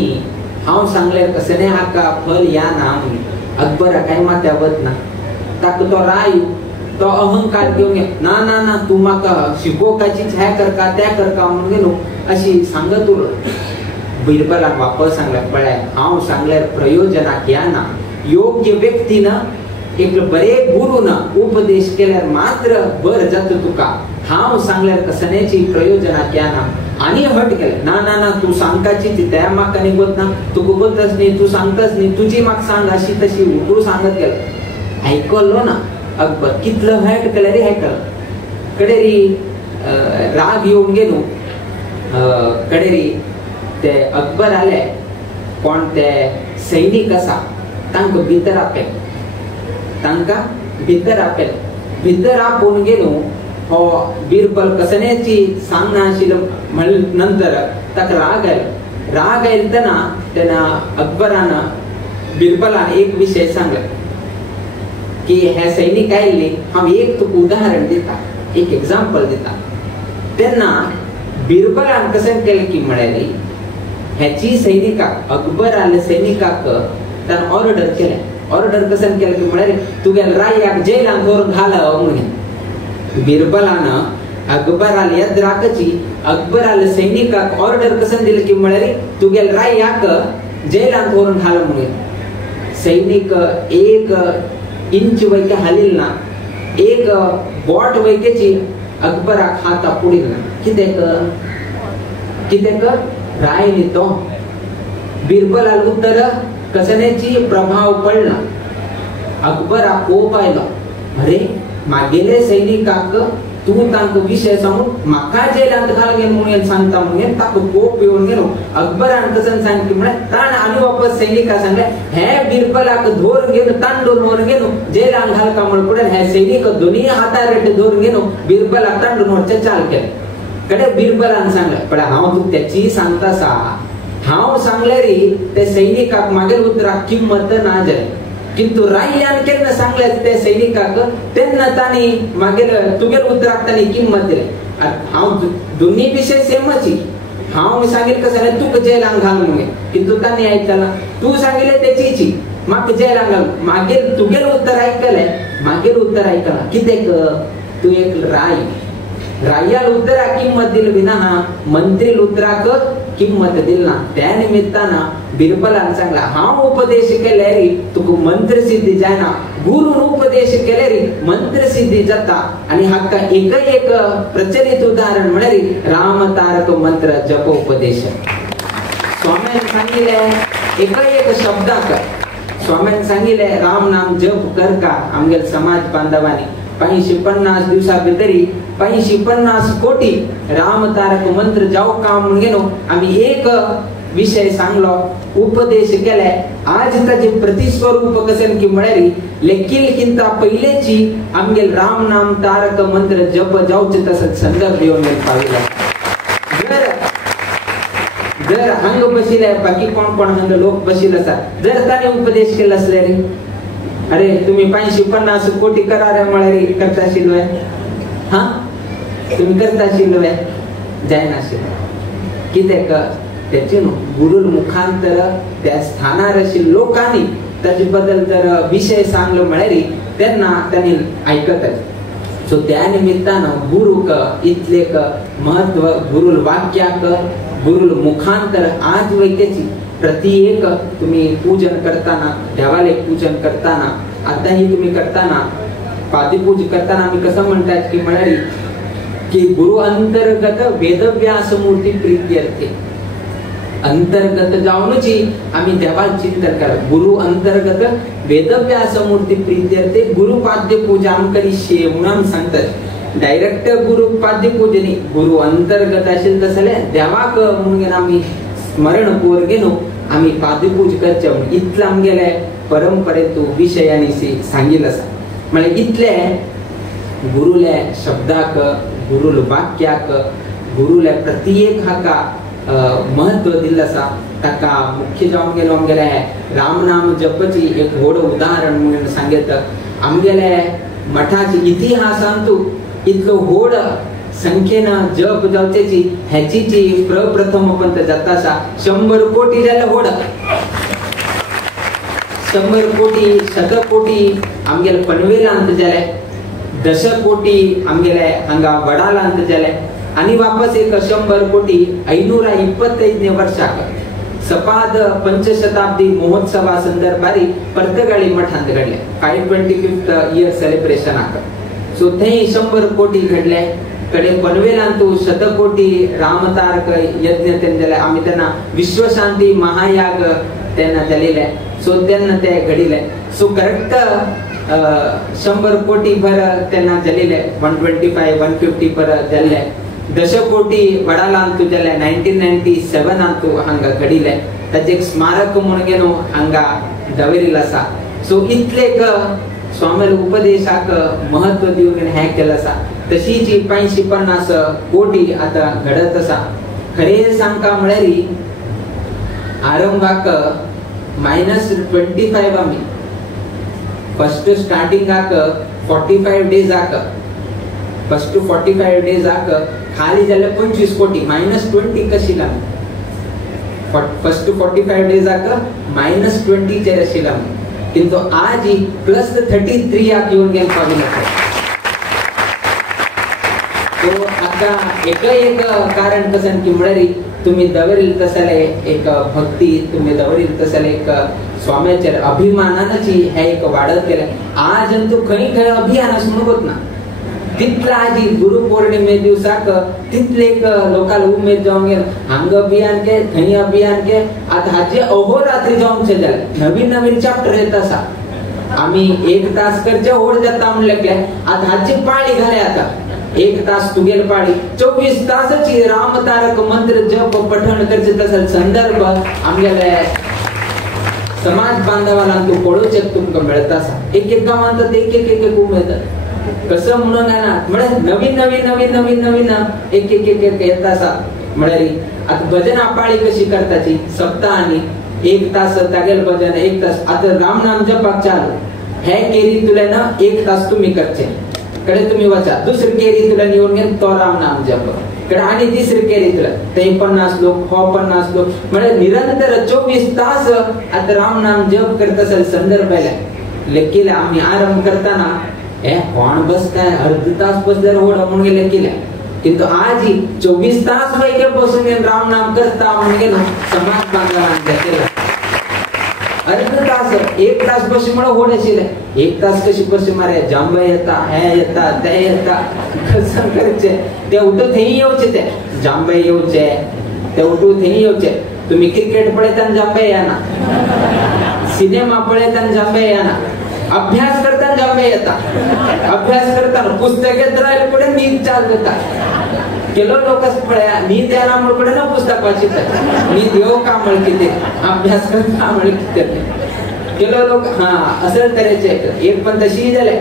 हांव सांगल्यार कसले हाका फल या ना म्हणून. अकबरा काय मात्या वतना ताका तो राय तो अहंकार घेवन ना ना ना तू म्हाका शिकोवपाचीच हे करका त्या करका म्हणून गेलो अशी सांगत उरलो. बिरबलान वापस सांगला पळय हांव सांगल्यार प्रयोजनाक या ना. योग्य व्यक्तीनं एक बरे गुरुन उपदेश केल्यार मात्र बर जाता तुका. हांव सांगल्यार कसल्याची प्रयोजनाक या ना. आणि हट केले ना ना ना तू सांगताची त्या म्हाका निघत ना तुका गोतच न्ही तू सांगताच न्ही तुजी म्हाका सांग अशी तशी तू सांगत गेलो. आयकलो ना अकबर कितलं हट केलें रे आयकलं. कडेरी राग येवन गेलो. कडेरी ते अकबर आले कोण ते सैनिक आसा तांकां भितर आपले भितर आपण गेलो हो बिरबल कसण्याची सांगणं आशिल्लं नंतर ताका राग आयलतना तेन्ना अकबरान बिरबलान एक विषय सांगला की हे सैनिक आयिल्ले हांव एक तुका उदाहरण दिता, एक एग्जाम्पल दिता. तेन्ना बिरबलान कशें केलें की म्हळ्यार ह्याची सैनिकाक अकबराले सैनिकाक ताणें ऑर्डर केलें. ऑर्डर कशें केलें की म्हळ्यार तुगेल्या रायाक जेलांत व्हरून घालव म्हणून. बिरबलान अकबराले याद राखची अकबराले सैनिकाक ऑर्डर कशें दिलें की म्हळ्यार तुगेल्या रायाक जेलांत व्हरून घाल म्हणून. सैनिक एक इंच वैके हालिल ना, एक बोट वैकेची अकबराक हाता पुडिल ना. कितेक रायनी तो बिरबलाल उत्तर कसण्याची प्रभाव पडला. अकबराक कोप आयलो, अरे मागेले सैनिकाक तू तांकां विषय सांगून म्हाका जेलांत घाल म्हणून सांगता म्हणून ताका कोप येवन गेलो. अकबरान कसं सांगले म्हळ्यार ताण आनी वापस सैनिकाक सांगले हे बिरबलाक धरून घेवन तांडून व्हरून गेलो जेलांत घालता म्हणून पुढे हे सैनिक दोनी हातार धरून गेलो बिरबलाक तांडून व्हरचे चाल केले. कडे बिरबलान सांगले पण हांव तुका त्याची सांगता सा, हांव सांगल्यार ते सैनिकाक मागेल उतराक किंमत ना जाली. किंतु रायान केन्ना सांगलें ते सैनिकाक तेन्ना तांणी मागीर तुगेल उतराक तांणी किंमत दिली. हांव दोनी विशय सेमच. हांव सांगिल्लें कशें तुका जेलांत घाल म्हणून, किंतु तांणी आयकला तू सांगिल्लें तेचीची म्हाका जेलांत घाल. मागीर तुगेल उत्तर आयकलें कितेक तू एक रायाल उतराक किंमत दिली विना मंत्री उतराक किंमत दिलना. त्या निमित्तानं बिरबलान सांगला हांव उपदेश केल्यार तुका मंत्र सिद्धी जायना, गुरुन उपदेश केल्यार मंत्र सिद्धी जाता. आणि हाका एक प्रचलित उदाहरण म्हळ्यार राम तारक मंत्र जप उपदेश. स्वामीन सांगिल्ले एक शब्दाक स्वामीन सांगिल्ले राम नाम जप करका आमगेल समाज बांधवांनी 550 दिवसा भितरी 550 कोटी राम तारक मंत्र जाऊ काम म्हणून गेलो. आम्ही एक विषय सांगलो, उपदेश केले. आज ताचे प्रतिस्वरूप कसेन की म्हळ्यार लेखील किंता पहिलेची आमगेल राम नाम तारक मंत्र जप जाऊचे तसं संदर्भ येऊन पाहिला. जर हंग बशिले बाकी कोण हंग लोक बशिल असा जर ताने उपदेश केला असले रे अरे तुम्ही 550 कोटी करा रे म्हळ्यार करता आशिल्लो हा तुम्ही करता आशिल्लो जायना आशिल्लो. कित्याक त्याचे गुरुल मुखांतर त्या स्थानार आशिल्ल्या लोकांनी ताचे बद्दल जर विषय सांगलो म्हळ्यार तेन्ना तांणी आयकतात. सो त्या निमित्तानं गुरुक इतलेक महत्व गुरुल वाक्याक गुरुल मुखांतर आज वैद्याची प्रत्येक तुम्ही पूजन करताना देवाले पूजन करताना आताही तुम्ही करताना पादपूज करताना आम्ही कसं म्हणतात की म्हणाली की गुरु अंतर्गत वेदव्यास मूर्ती प्रीत्यर्थे अंतर्गत जाऊनची आम्ही देवाल चिंतन करा. गुरु अंतर्गत वेदव्यास मूर्ती प्रीत्यर्थे गुरु पाद्य पूजा करीशे म्हणून सांगतात. डायरेक्ट गुरु पाद्य पूजनी गुरु अंतर्गत असेल तसले देवाक म्हणून आम्ही स्मरण पोर गेलो आम्ही पादपूज करचे म्हणून इतलं आमगेले परंपरेतू विषयानी सांगितलं असा. म्हणजे इतले गुरुले शब्दाक गुरुल वाक्याक गुरुले प्रत्येक हाका महत्व दिल्लं असा. ताका मुख्य जाऊन गेलो आमगेले राम नाम जपची एक व्हड उदाहरण म्हणून सांगितलं. आमगेले मठाचे इतिहासांतू इतलो व्हड संख्येनं जप जावचेची ह्याची प्रप्रथम पंत जाता असा 100 कोटी जाल्या व्हड 100 कोटी 100 कोटी आमगेले पनवेलांत जाले 10 कोटी आमगेले हांगा वडालांत जाले आणि वापस एक 100 कोटी 525 वर्षाक सपाद पंचशताब्दी महोत्सवा संदर्भारी पर्तगाळी मठांत घडले 525th इयर सेलिब्रेशन आक. सो थंय 100 कोटी घडले. कडे पनवेलांतू 100 कोटी रामतारक यज्ञ तेन जाले. आम्ही त्यांना विश्वशांती महायाग त्यांना जालेले. सो त्यांना ते घडिले. सो करेक्ट 100 कोटी भर त्यांना जालेले 125 150 पर जाले. 10 कोटी वडालांतू जाले 1997 अंतू हांगा घडिले. ताचे एक स्मारक म्हणून गेलो हांगा दवरिल्लो आसा. सो इतलेक स्वामीला उपदेशाक महत्व दिवन हे केलं असा. तशीच 50 कोटी आता घडत असा. खरे सांगता म्हळ्यारी आरंभाक -25 आम्ही फर्स्ट स्टार्टिंगाक 45 डेजाक फर्स्ट 45 डेजाक खाली जाल्यार 25 कोटी -20 कशी लागली. फर्स्ट 45 डेजाक -20 चेर आशिल्ला. किंतु आज +33 आक येऊन गेल पावले. तो आता एक कारण कसं की म्हळ्यारी तुम्ही दवरील तसले एक भक्ती तुम्ही दवरील तसले एक स्वाम्याचेर अभिमानाची हे एक वाढत गेले. आज तू खंय अभियान असं म्हणत ना तितला आजी गुरुपौर्णिमे दिवसाक तितले एक लोकांना उमेद जाऊन गेल. हांग अभियान के थंय अभियान के आता हाचे अहोरात्री जाऊन झाले. नवीन चॅप्टर येत असा. आम्ही 1 तास करचे ओढ जाता म्हणले आता हाची पाळी घाले. आता 1 तास तुगेल पाळी 24 तासाची रामतारक मंत्र जप पठण करचे तसा संदर्भ आमगेले समाज बांधवाला तू पळोवचे तुमका मिळत असा. एक गावांत एक उमेद कसं म्हणून आहे ना म्हणजे नवीन एक येत असा. म्हळ्यारी आता भजन पाळी कशी करताची सप्ताहानी 1 तास तागेल भजन 1 तास. आता रामनाम जपाक चालू हे केरी तुला ना 1 तास तुम्ही करचे कडे तुम्ही वाचा. दुसरी केरी तुला निवडून घे तो रामनाम जप कडे आणि तिसरी केरी तुला ते 50 लोक 50 लोक म्हणजे निरंतर 24 तास आता रामनाम जप करत असेल संदर्भ लेखीला. आम्ही आरंभ करताना कोण बसताय अर्ध तास बसल्यावर ओढ म्हणून गेले केल्या. किंतु आज 24 तास पैकी बसून रामनाम करता म्हणून गेलो समाज बांधवांच्या अर्ध तास 1 तास बशी म्हणून होड असेल. 1 तास कशी बशी मारे जांबा येता हे येता ते येता कसं करायचे ते उठून हेही येऊचे ते जांबे येऊचे ते उठून हेही येऊचे. तुम्ही क्रिकेट पळयताना जांबे या ना सिनेमा पळयताना जांबे या ना अभ्यास करताना जांबे येता. अभ्यास करताना पुस्तक येत राहिले पुढे नीट चाल देतात. केलो लोक पळया नीट याला म्हणून ना पुस्तक वाचित नीट येऊ का म्हण किती अभ्यास करता म्हण किती केलो लोक हा असं करायचे. एक पण तशी झाले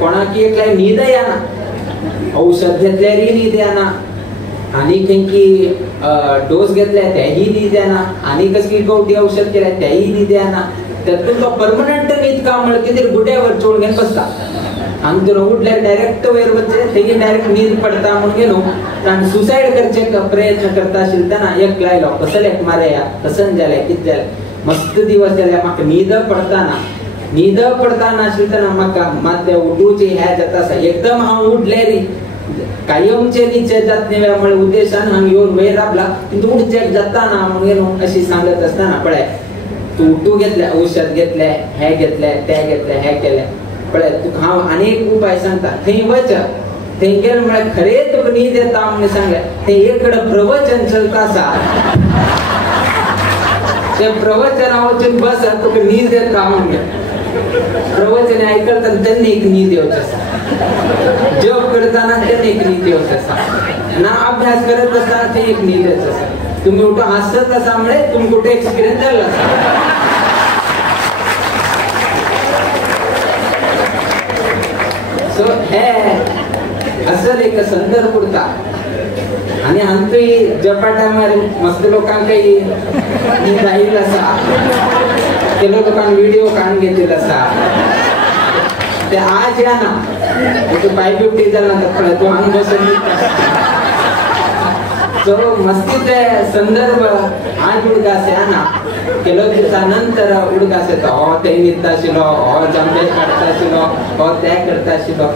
कोणाकी एक नीद या ना औषध घेतल्यारी नीद या ना आणि काही डोस घेतल्या त्याही नीद या ना आणि कसली गवटी औषध केल्या त्याही नीद या ना. त्यातून तो परमनंट नीट काम म्हणत की गुड्यावर चोळ घेऊन बसता आणि तुला उठल्यावर डायरेक्ट वयर बसचे ते डायरेक्ट नींद पडता म्हणून गेलो आणि सुसाईड करचे प्रयत्न करता असेल त्यांना एक लायलो कसं लेख मारया कसं झालंय किती झालं मस्त दिवस झाले मग नींद पडताना असेल तर म्हाका माते उठूचे ह्या जाता एकदम हांव उठलेली कायमचे नीचे जात नेव्यामुळे उद्देशान हांव येऊन वयर राबला किंतु उठचेक जाता ना म्हणून गेलो अशी सांगत असताना पळय तू उठू घेतले औषध घेतले हे घेतले ते घेतले हे केले पळय तुका हांव अनेक उपाय सांगता थंय वच थंय गेल म्हळ्यार खरे तुका न्हीद येता म्हणून सांगले ते एककडे प्रवचन चलता आसा ते प्रवचन वचून बस तुका न्हीद येता म्हणून प्रवचन ऐकताना त्यांनी एक न्हीद येवची आसा जप करताना त्यांनी एक न्हीद येवची आसा ना अभ्यास करत असताना ते एक न्हीद येवची आसा. तुम्ही उठो हसत असा म्हणे तुम्ही कुठे एक्सपिरियन्स झाला सो हे असं एक संदर्भ पुरता आणि आमची जपाटा मारे मस्त लोकांकाही राहील असा ते लोकांना व्हिडिओ काढून घेतील असा ते आज या ना तो 550 झाला तर तो अंग तो मस्तीचे संदर्भ आज उडगासे आना केलो नंतर उडगासे हो ते निघता आशिल्लो हो जांबे काढता आशिल्लो हो ते करता आशिल्लो.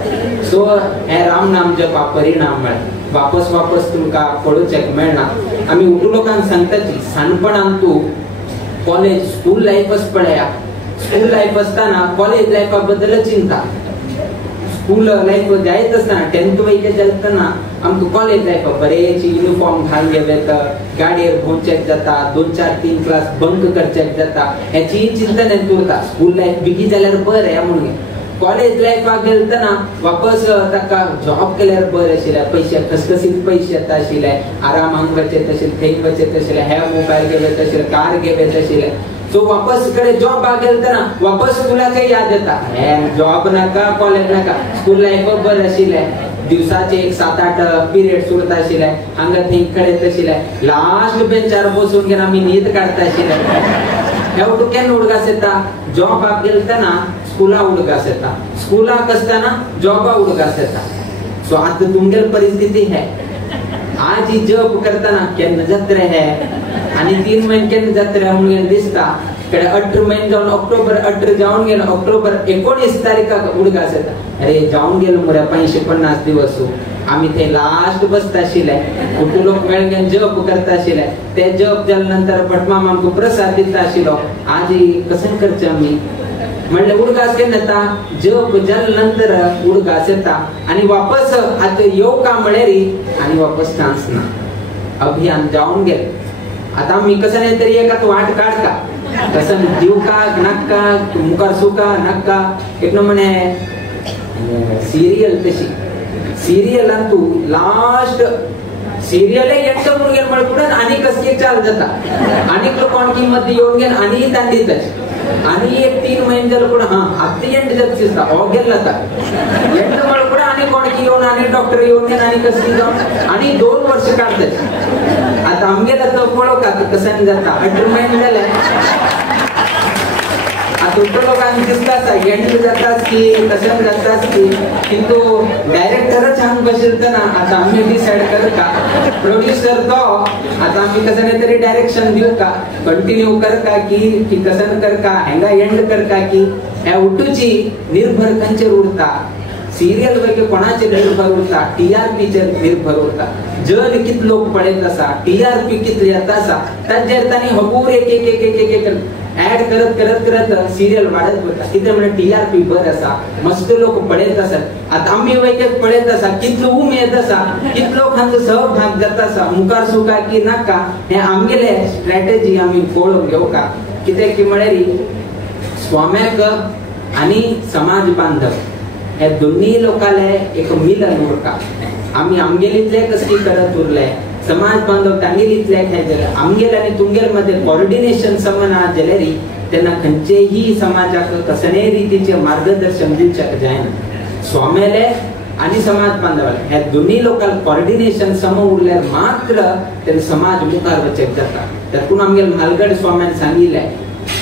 सो हे रामनाम जपा परिणाम मेळ वापस तुमका पळोवचेक मेळना. आमी उठू लोकांक सांगताची सानपणान तू कॉलेज स्कूल लाईफच पळया स्कूल लाईफ असताना कॉलेज लाईफा बद्दल चिंता स्कूल लाईफ जायत असताना 10th वयचे जातना आमकां कॉलेज लाईफ बरेच युनिफॉर्म घालून गेलेत गाडयेर भोंवचेक जाता 2-4-3 क्लास बंक करचेक जाता हेची चिंता नाही तुरता. स्कूल लाईफ बेगी जाल्यार बरें म्हणून कॉलेज लाईफाक गेलतना वापस ताका जॉब केल्यार बरें आशिल्लें पयशे खसखसीत पयशे येता आशिल्ले आरामांक बचत आशिल्ले थंय बचत आशिल्ले हे मोबायल घेवत आशिल्ले कार घेवत आशिल्ले सो वापस कडे जॉब गेलता ना वापस स्कूलाचे याद येता जॉब नाका कॉलेज नाका स्कूल लाईफ बरोबर आशिल्ले दिवसाचे एक 7-8 पिरियड उरता आशिल्ले हांगा थंय कडेत आशिल्ले लास्ट बेंचार बसून घेवन आमी न्हीद काडता आशिल्ले हे उठून केन्ना उडगास येता जॉबाक गेलतना स्कूला उडगास येता स्कूलाक आसतना जॉबा उडगास येता सो आता तुमगेल परिस्थिती है आज ही जॉब करताना केन्ना जात्रे है आणि 3 महिने केन्ना जात्रे म्हणून दिसता कडे 18 महिने जाऊन ऑक्टोबर 18 जाऊन गेलो ऑक्टोबर 19 तारीखाक उडगास येता अरे जाऊन गेलो मरे 550 दिवस आम्ही ते लास्ट बसता आशिल्ले कुठे लोक मेळगे जॉब करता आशिल्ले ते जॉब जाल्या नंतर पटमाम आमकां प्रसाद दिता आशिल्लो आज कसं करचे आमी म्हणले उडगास केन्ना येता जॉब जाल्या नंतर उडगास येता आणि वापस आता येऊ का म्हळ्यार आणि वापस चान्स ना अभियान जाऊन गेले आता आम्ही कसं नाही तरी एकात वाट काढता कसं जीव का नक्का मुखार सुका नक्का एक म्हणे सिरियल तशी सिरियल तू लास्ट सिरियल ಎಂಟು ಮುಗಿಯನ್ ಮಾಡ್ಬಿಡ आणि कसली चाल जाता आणि लोक आणखी मध्ये येऊन गेल आणि तांडीतच आणि एक 3 महिने झालं ಕೂಡ ಹತ್ತು ಎಂಟು ಜಪ್ಸಿಸ್ತಾ ಹೋಗಿಲ್ಲ ता ಎಂಟು ಮಾಡ್ಬಿಡ आणि कोणकी येऊन आणि डॉक्टर येऊन गेल आणि कसली जाऊन आणि 2 वर्ष काढतात आता आमगेला तर पळो का कसं जाता 18 महिने झाले आता लोकांनी दिसतात एंड जातात की कसं जातात की किंतु डायरेक्टरच छान बसलत ना आता आम्ही डिसाइड करत का प्रोड्युसर तो आता आम्ही कसं नाही तरी डायरेक्शन देऊ का कंटिन्यू कर का की कसं कर का हेंगा एंड कर का की ह्या उठूची निर्भर कंचेर उरता सिरियल वगैरे कोणाचे निर्भर उरता टीआरपी चे निर्भर उरता जन कित लोक पळयत आसा टीआरपी कितली येता आसा ताजेर तांणी हबूर एक ऍड करत करत करत सिरियल वाढत वता कितें म्हणे टीआरपी बर आसा मस्त लोक पळयत आसात आता आमी वैकेत पळयत आसा कितलो उमेद आसा कितलो हांचो सहभाग जाता आसा मुखार सुका की नाका हे आमगेले स्ट्रॅटेजी आमी पळोवन घेवं का कितें की म्हळ्यार स्वाम्याक आनी समाज बांधव हे दोन्ही लोकांले एक मिलन उरता आम्ही आमगेलीतले कसली करत उरले समाज बांधव तांगेलीतले खेळले आमगेल आणि तुमगेल मध्ये कोऑर्डिनेशन समना जलेरी त्यांना खंयचेही समाजाक कसले रीतीचे मार्गदर्शन दिवचें जायना स्वामेले आणि समाज बांधवाले ह्या दोन्ही लोकांक कोऑर्डिनेशन सम उरल्यार मात्र ते समाज मुखार वचप जाता त्यातून आमगेल म्हालगड स्वाम्यान सांगिल्ले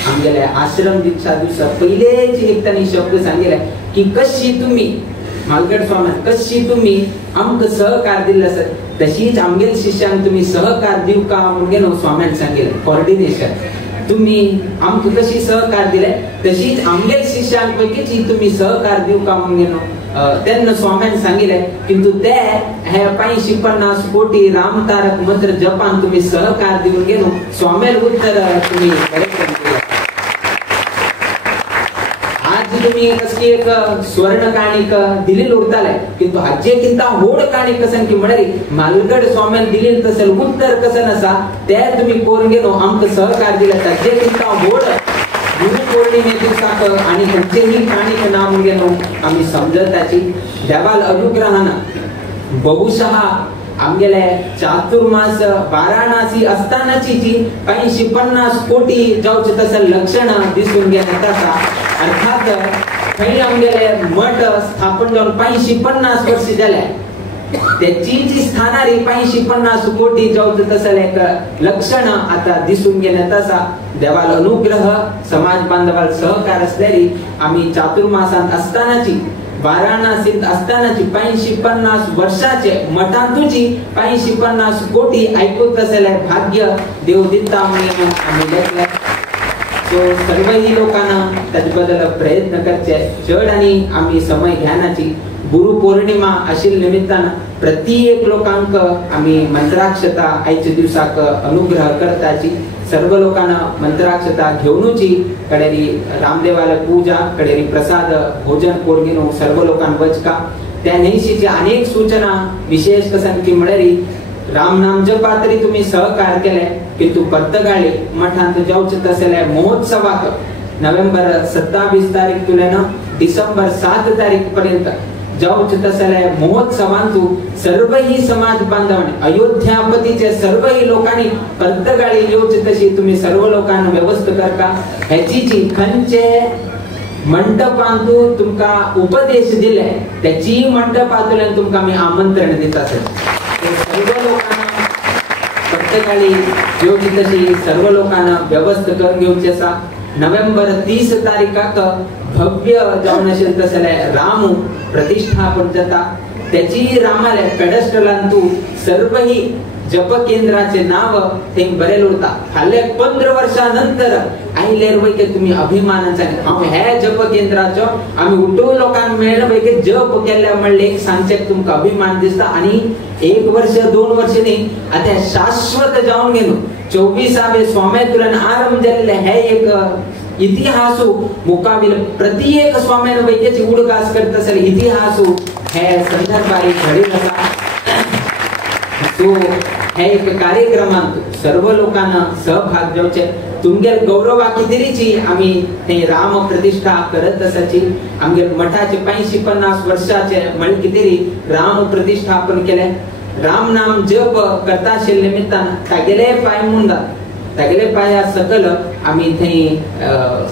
आमगेले आश्रम दीक्षा दिवसा पहिलेच एक तांणी शब्द सांगिल्ले की कशी तुम्ही मालगड स्वामी कशी तुम्ही आमक सहकार दिले तशीच आमगेल शिष्यांक तुम्ही सहकार दिव का म्हणून स्वाम्यान सांगिल्ले कोऑर्डिनेशन तुम्ही आमक कशी सहकार दिले तशीच आमगेल शिष्यांक पैकीच तुम्ही सहकार दिव का म्हणून तेन्ना स्वाम्यान सांगिल्ले किंतु ते हे 550 कोटी राम तारक मंत्र जपान तुम्ही सहकार दिवन गेलो स्वामेल उत्तर तुम्ही तुम्ही कसली एक स्वर्ण काणीक दिलेली उरताले किंतु हाजेकिंता होड काणीक कसन की म्हळ्यार मालगड स्वाम्यान दिलेली तसेल उत्तर कसन आसा ते तुम्ही कोण गेलो आमक सहकार दिले ताजेकिंता होड गुरु पौर्णिमे दिवसाक आणि खंयचेही काणीक नाम गेलो आम्ही समजताची देवाल अनुग्रहान बहुशः आमगेले चातुर्मास वाराणसी असतानाची जी 550 कोटी जावचे तसे लक्षण दिसून येत आसा अर्थात थंय आमगेले मठ स्थापन जावन 550 वर्ष जाले त्याची जी स्थानारी 550 कोटी जावचे तसे एक लक्षण आता दिसून येत आसा देवाल अनुग्रह समाज बांधवाल सहकार असलेली आम्ही चातुर्मासांत असतानाची वाराणसीत असतानाची 550 वर्षाचे मठांतुची 550 कोटी ऐकूत असले भाग्य देव दिता म्हणून आम्ही घेतले सो सर्वही लोकांना त्याबद्दल प्रयत्न करचे चढ आणि आम्ही समय घ्यानाची गुरु पौर्णिमा आशिल निमित्तान प्रत्येक लोकांक आम्ही मंत्राक्षता आयच्या दिवसाक अनुग्रह करताची सर्व लोकांना मंत्राक्षता घेऊनची कडेरी रामदेवाला पूजा कडेरी प्रसाद भोजन पोरगिनो सर्व लोकांना वचका त्या नेशीची अनेक सूचना विशेष कसन की म्हळ्यारी राम नाम जपातरी तुम्ही सहकार केले किंतु पर्तगाळी मठांत जावचे तसले महोत्सवाक नोव्हेंबर 27 तारीख तुलेन डिसेंबर 7 तारीख पर्यंत जाऊच तसले महोत्सवांतू सर्वही समाज बांधवांनी अयोध्यापतीचे सर्वही लोकांनी प्रत्येकाळी येऊच तशी तुम्ही सर्व लोकांना व्यवस्था करता ह्याची जी खंचे मंडपांतू तुमका उपदेश दिले त्याची मंडपातून तुमका मी आमंत्रण देत असेल सर्व लोकांना प्रत्येकाळी योग्य तशी सर्व लोकांना व्यवस्था करून घेऊची असा नोव्हेंबर 30 तारीखाक भव्य जाऊन असेल तसले राम प्रतिष्ठापन जाता त्याची रामाला पेडस्टलांतू सर्वही जप केंद्राचे नाव ते बरेल होता फाल्या 15 वर्षानंतर आईलेर वैके तुम्ही अभिमानाचा हे जप केंद्राचो आम्ही उठून लोकांना मिळेल वैके जप केल्या म्हणले एक सांगचेक तुमका अभिमान दिसता आणि 1 वर्ष 2 वर्ष नाही आता शाश्वत जाऊन गेलो 24व्या स्वामीतुलन आरंभ झालेले हे एक इतिहासू मुकाबिल प्रति एक स्वाम्यान वैकेची उडगास करत असेल इतिहासू हे संदर्भारी घडील असा तो हे एक कार्यक्रमात सर्व लोकांना सहभाग घेऊचे तुमगे गौरवा कितीची आम्ही हे राम प्रतिष्ठा करत असाची आमगे मठाचे 50-50 वर्षाचे म्हण कितीरी राम प्रतिष्ठापन केले राम नाम जप करता असेल निमित्तान तागेले पाय मुंडा तागेले पाया सकल आम्ही इथे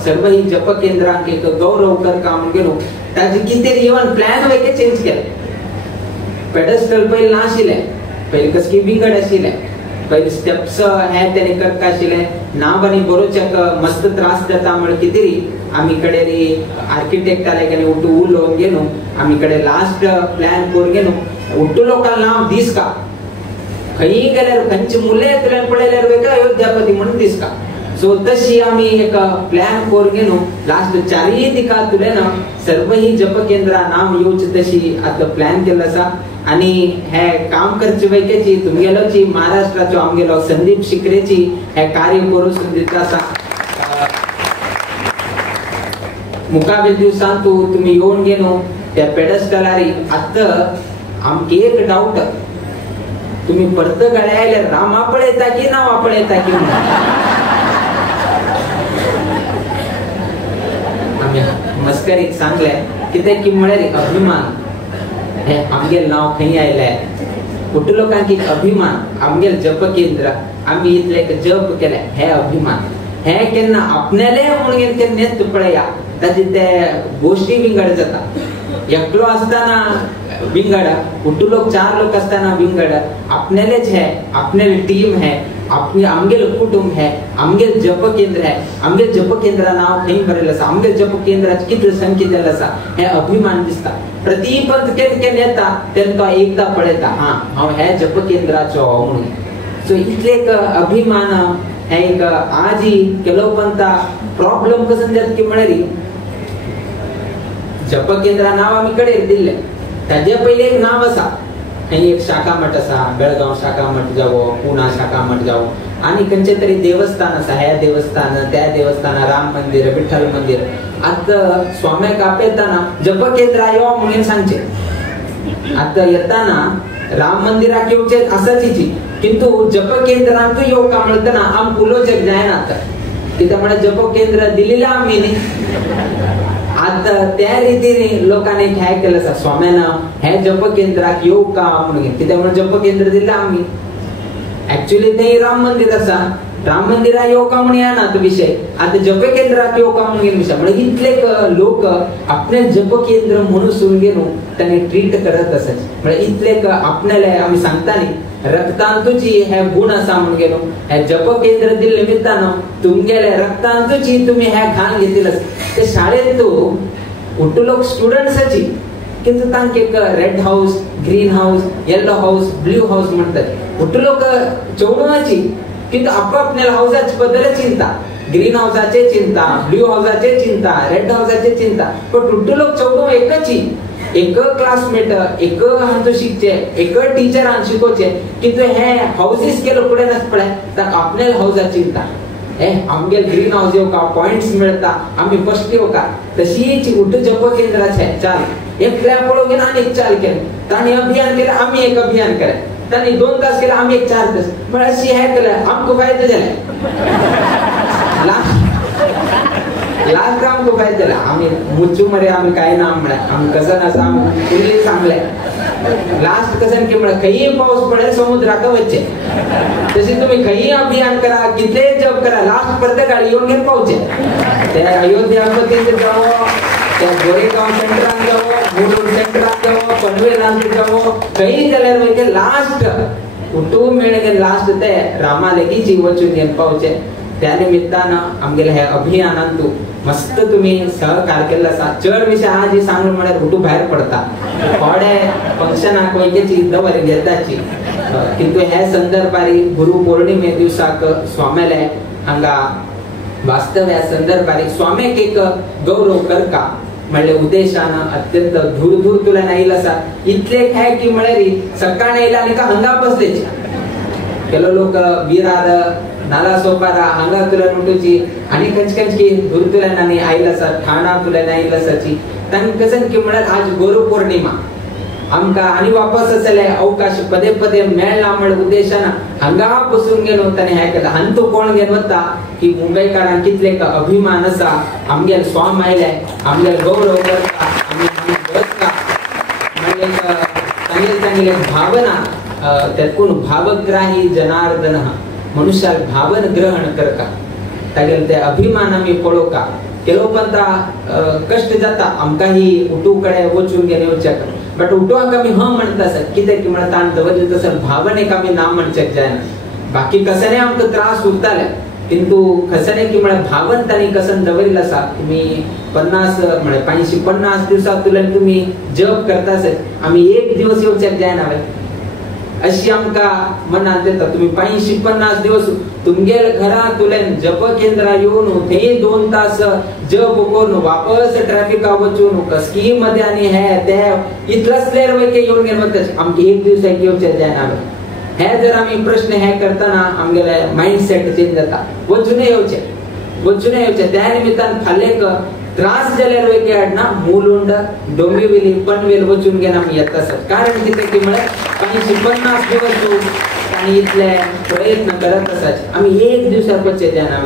सर्व ही जप केंद्रांक एक गौरव कर काम गेलो ताजी कितीरी इवन प्लॅन वैके चेंज केले पेडस्टल पहिले नाशिले पहिले कसकी बिंगड आशिले पहिले स्टेप्स हे त्याने करता आशिले नाव आणि बरोचक मस्त त्रास देता म्हण कितीरी आम्ही कडेरी आर्किटेक्ट आले गेले उठू उलोन गेलो आम्ही कडे लास्ट प्लॅन करून गेलो उठू लोकांना नाव दिस का खई गेल्यावर खंची मुले तुला पडलेल्यावर वेगळा अयोध्यापती म्हणून दिस का सो तशी आम्ही एक प्लॅन करून गेलो लास्ट 4 दिका तुले ना सर्व ही जप केंद्रा नाम येऊच तशी आता प्लॅन केला असा आणि हे काम करचे वैकेची तुमगेलोची महाराष्ट्राचो आमगेलो संदीप शिकरेची हे कार्य करून दिता असा मुकाबील दिवसांतू तुम्ही येऊन गेलो त्या पेडस्टलारी आता आमके एक डाऊट तुम्ही परत गळ्याले राम आपळेता की नाव आपळेता की आम्ही मस्करीत सांगले किते की म्हळे अभिमान हे आमगे नाव खई आयले कुठ लोकांकी अभिमान आमगे जप केंद्र आम्ही इथले जप केले हे अभिमान हे केन्ना आपल्याले म्हणून के नेत पळया त्याची ते गोष्टी बिंगड जाता एकलो असताना बिंगड कुठ लोक 4 लोक असताना बिंगड आपल्यालेच है आपल्याले टीम है अपने आमगेल कुटुंब है आमगेल जप केंद्र है आमगेल जप केंद्र नाव खई बरेल असा आमगेल जप केंद्राची किती संख्या दिला असा हे अभिमान दिसता प्रतिपंत के नेता त्यांका एकदा पळेता हां हे जप केंद्राचो म्हणून सो इतले एक अभिमान हे एक आजी केलोपंता प्रॉब्लेम कसं जात की म्हळेरी जप केंद्र नाव आम्ही कडे दिले त्याचे पहिले एक नाव असा एक शाखा मठ असा बेळगाव शाखा मठ जावो पुणा शाखा मठ जावो आणि कंचे तरी देवस्थान असा ह्या देवस्थान त्या देवस्थान राम मंदिर विठ्ठल मंदिर आता स्वामी कापेताना जप केंद्र आयो म्हणून सांगचे आता येताना राम मंदिराक येऊचे असाची किंतु जप केंद्रांतू येऊ का म्हणताना आम कुलो जग जायना आता तिथे जप केंद्र दिलेला आम्ही आता त्या रीतीने लोकांनी काय केलं स्वाम्यानं हे जप केंद्रात येऊ का म्हणून त्यामुळे जप केंद्र दिलं आम्ही ऍक्च्युअली ते राम मंदिर असा राम मंदिरा येऊ का म्हणून या ना तो विषय आता जप केंद्रात येऊ का म्हणून विषय म्हणजे इथले लोक आपले जप केंद्र म्हणून सुन गेलो त्यांनी ट्रीट करत असत म्हणजे इथले आपल्याला आम्ही सांगताना रक्तांतूची हे गुण असा म्हणून गेलो हे जप केंद्र दिल निमित्तानं तुमगेले रक्तांतूची तुम्ही हे घाण घेतीलच ते शाळेत उठू लोक स्टुडंट्सची किंतु तांके एक red house green house yellow house blue house म्हणतात उठू लोक चौडवाची किंतु आपापल्या हाऊसाची बद्दल चिंता ग्रीन हाऊसाचे चिंता ब्ल्यू हाऊसाचे चिंता रेड हाऊसाचे चिंता पण उठू लोक चौडव एकची एक क्लासमेट एक हांचो शिकचे एक टीचर हां शिकोचे किंतु हे हाऊसेस केलो पुढे नस पडे तर आपल्या हाऊसाची चिंता हे आमगे ग्रीन हाऊस येऊ का पॉइंट्स मिळता आम्ही फर्स्ट येऊ का तशीच उठ जप केंद्राचे चाल एक क्लॅप पळो गेला आणि एक चाल केले ताणी अभियान केलं आम्ही एक अभियान केलं ताणी 2 तास केलं आम्ही एक 4 तास पण अशी हे केलं आमको फायदा झाला लास्ट आमकां फायदो जाला आमी मुच्चू मरे आमी काय ना म्हळ्यार आमी कसन आसा आमी पयलीं सांगलें लास्ट कसन की म्हळ्यार खंयी पावस पडल्यार समुद्राक वच्चे तशें तुमी खंयी अभियान करा कितलेय जप करा लास्ट परत गाडी येवन घेवन पावचे ते अयोध्यापतींत जावो त्या गोरेगांव सेंटरान जावो मुरुड सेंटरान जावो पनवेलान जावो खंयी जाल्यार वयते लास्ट उठून मेळगे लास्ट ते रामा लेगीची वचून घेवन पावचे त्या निमित्तान आमगेले हे अभियानांत मस्त तुम्ही सहकार केल्लो आसा चड विशय आज सांगून म्हळ्यार उठू भायर पडता थोडे फंक्शनाक वयचेची दवर घेताची किंतु हे संदर्भार गुरु पौर्णिमे दिवसाक स्वामेले हांगा वास्तव ह्या संदर्भार स्वामेक एक गौरव करता म्हणले उद्देशान अत्यंत दूर दूर तुला आयिल्लो आसा इतले काय की म्हळ्यार सकाळी येयला आनी हांगा बसलेचे केलो लोक विरार नाला सोपारा हांगा तुलन उठूची आनी खंयची दूर तुल्यान आनी आयिल्लो आसा ठाणा तुल्यान आयिल्लो आसाची तांकां कसन की म्हळ्यार आज गुरु पौर्णिमा आमकां आनी वापस असले अवकाश पदे पदे मेळना म्हण उद्देशान हांगा बसून गेलो ताणें हें केलें आनी तो कोण घेवन वता की मुंबईकारांक कितले अभिमान आसा आमगेले स्वाम आयले आमगेले गौरव करता आमी बसता तांगेले भावना तेतून भावग्राही जनार्दन मनुष्याक भावन ग्रहण करता तागेले ते अभिमान आमी पळोवका केलो पंता कष्ट जाता आमकां ही उठू कडेन वचून घेवन येवचें बट उठोवंक आमी म्हणटा आसत कित्याक की म्हळ्यार ताण दवरले तसर भावनेक आमी ना म्हणचें जायना बाकी कसले आमकां त्रास उरताले किंतु खसने की म्हळ्यार भावन तांणी कसन दवरिल्लो आसा तुमी 50 म्हळ्यार 550 दिवसां तुल्यान तुमी जप करता आसत आमी एक दिवस येवचें जायना अशी आमकां मनांत येता तुमी 550 दिवस तुमगेर घरा तुल्यान जप केंद्रा येवन थंय 2 तास जप करून वापस ट्रॅफिका वचून कसकी मध्ये आनी हे ते इतलसलेर वयके येवन घेवन वता आमकां एक दिवस येवचें जायना हे जर आमी प्रश्न हे करतना आमगेले माइंडसेट चेंज जाता वचून येवचें त्या निमित्तान फाल्लेक त्रास जाल्यार वयके हाडना मुलुंड डोंबिवली पनवेल वचून घेवन आमी येता आसत कारण कितें की म्हळ्यार 550 दिवस आनी इतले प्रयत्न करत आसात आमी एक दिवसाक वचचें जायना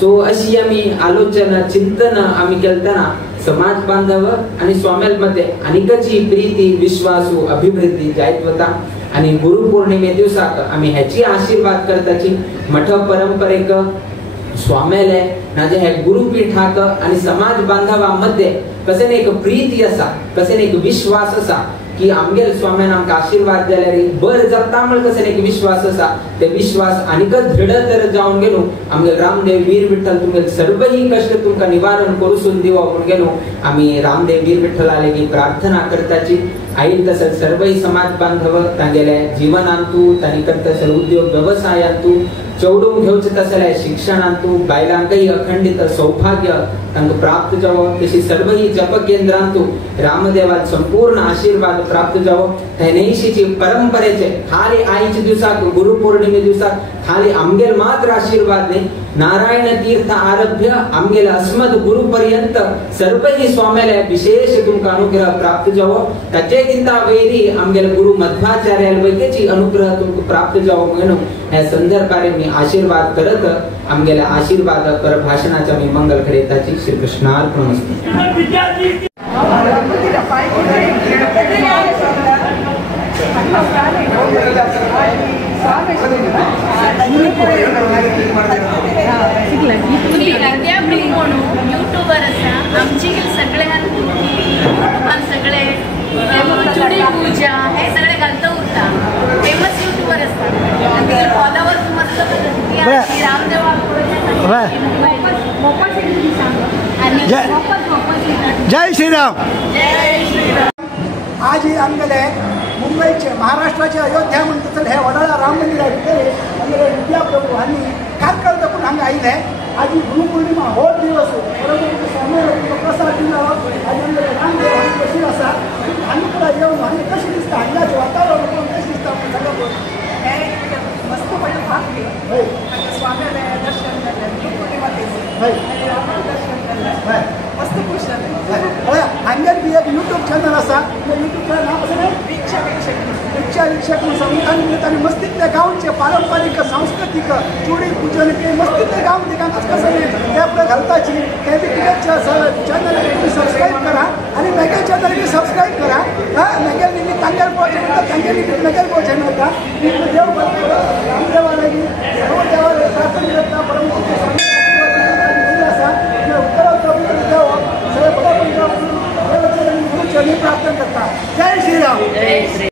सो अशी आमी आलोचना चिंतन आमी केलतना समाज बांधव आनी स्वामेल मध्ये आनीकची प्रीती विश्वासू अभिवृद्धी जायत वता आणि गुरु पौर्णिमे दिवसाक आमी हेची आशीर्वाद करताची मठ परंपरेक स्वामेले नाजे हे गुरुपीठाक आणि समाज बांधवांमध्ये कसेन एक प्रीती आसा कसेन एक विश्वास आसा की आमगेर स्वाम्यान आमकां आशीर्वाद जाल्यार बर जाता म्हण कसेन एक विश्वास आसा ते विश्वास आनीकच दृढतर जावन गेलो आमगे रामदेव वीर विठ्ठल तुमगे सर्व ही कष्ट तुमकां निवारण करून दिवो म्हण गेलो आमी रामदेव वीर विठ्ठला लेगीत प्रार्थना करताची आईन तसंच सर्वही समाज बांधव तांगेले जीवनांतू तांणी करता सर्व उद्योग व्यवसायांतू चवडून घेवचें तसले शिक्षणांतू बायलांकय अखंडित सौभाग्य तांकां प्राप्त जावो तशी सर्व ही जप केंद्रांतू रामदेवात संपूर्ण आशीर्वाद प्राप्त जावो तेनेशीची परंपरेचे खाली आईच्या दिवसाक गुरु पौर्णिमे दिवसाक खाली आमगेर मात्र आशीर्वाद न्ही नारायण तीर्थ आरभ्य आमगेले अस्मद गुरु पर्यंत सर्व ही स्वामेले विशेष तुमकां अनुग्रह प्राप्त जावो ताचे किंता वैरी आमगेले गुरु मध्वाचार्य वैद्यची अनुग्रह तुमकां प्राप्त जावो म्हणून हे संदर्भार मी आशीर्वाद करत आमगेले आशीर्वाद पर भाषणाचा मी मंगल करेताची श्री कृष्णार्पणमस्तु युट्यूबर आसा आमची सगळ्यान युट्यूबान सगळे चुडी पूजा हे सगळे घालता उरता फेमस युट्यूबर आसा फॉलोवर्स मस्त रामदेव जय श्रीराम आज ही आमगेले मुंबईचे महाराष्ट्राचे अयोध्या म्हणटा हे वडाळा राम मंदिरा भितर आमगेले विद्याप्रभू आनी कारकल देखून हांगा आयले आज ही गुरु पौर्णिमा हो दिवस स्वामी प्रसाद दिलो आज आमगेले रामदेव हांगा कशी आसा आनी पुरा येवन आनी कशें दिसता हांगाचें वातावरण पळोवन कशें दिसता सांगा पळय हे मस्त व्हडलें भाग हय स्वाम्याले दर्शन जालें गुरु पौर्णिमा दीस हय रामाक दर्शन जालें हय मस्त खूश जालें हांगार बी एक यूट्यूब चॅनल आसा यूट्यूब चॅनल नांव आसा रिक्षा रिक्षा संविधान निमित्ताने मस्तीतल्या गावचे पारंपरिक सांस्कृतिक चुडी पूजन के मस्तीतल्या गाव ठिकाणच कसं नाही ते आपलं घालताची ते बी तिकडच्या चॅनल तुम्ही सबस्क्राईब करा आणि मेगल चॅनल बी सबस्क्राईब करा मेगल निमित्त तांगेल पोहोचेल तांगेल निमित्त मेगल पोहोचेल होता देव रामदेवाला सर्व देवाला प्रार्थना करता परमपूज्य उत्तर प्रार्थना करता. जय श्रीराम.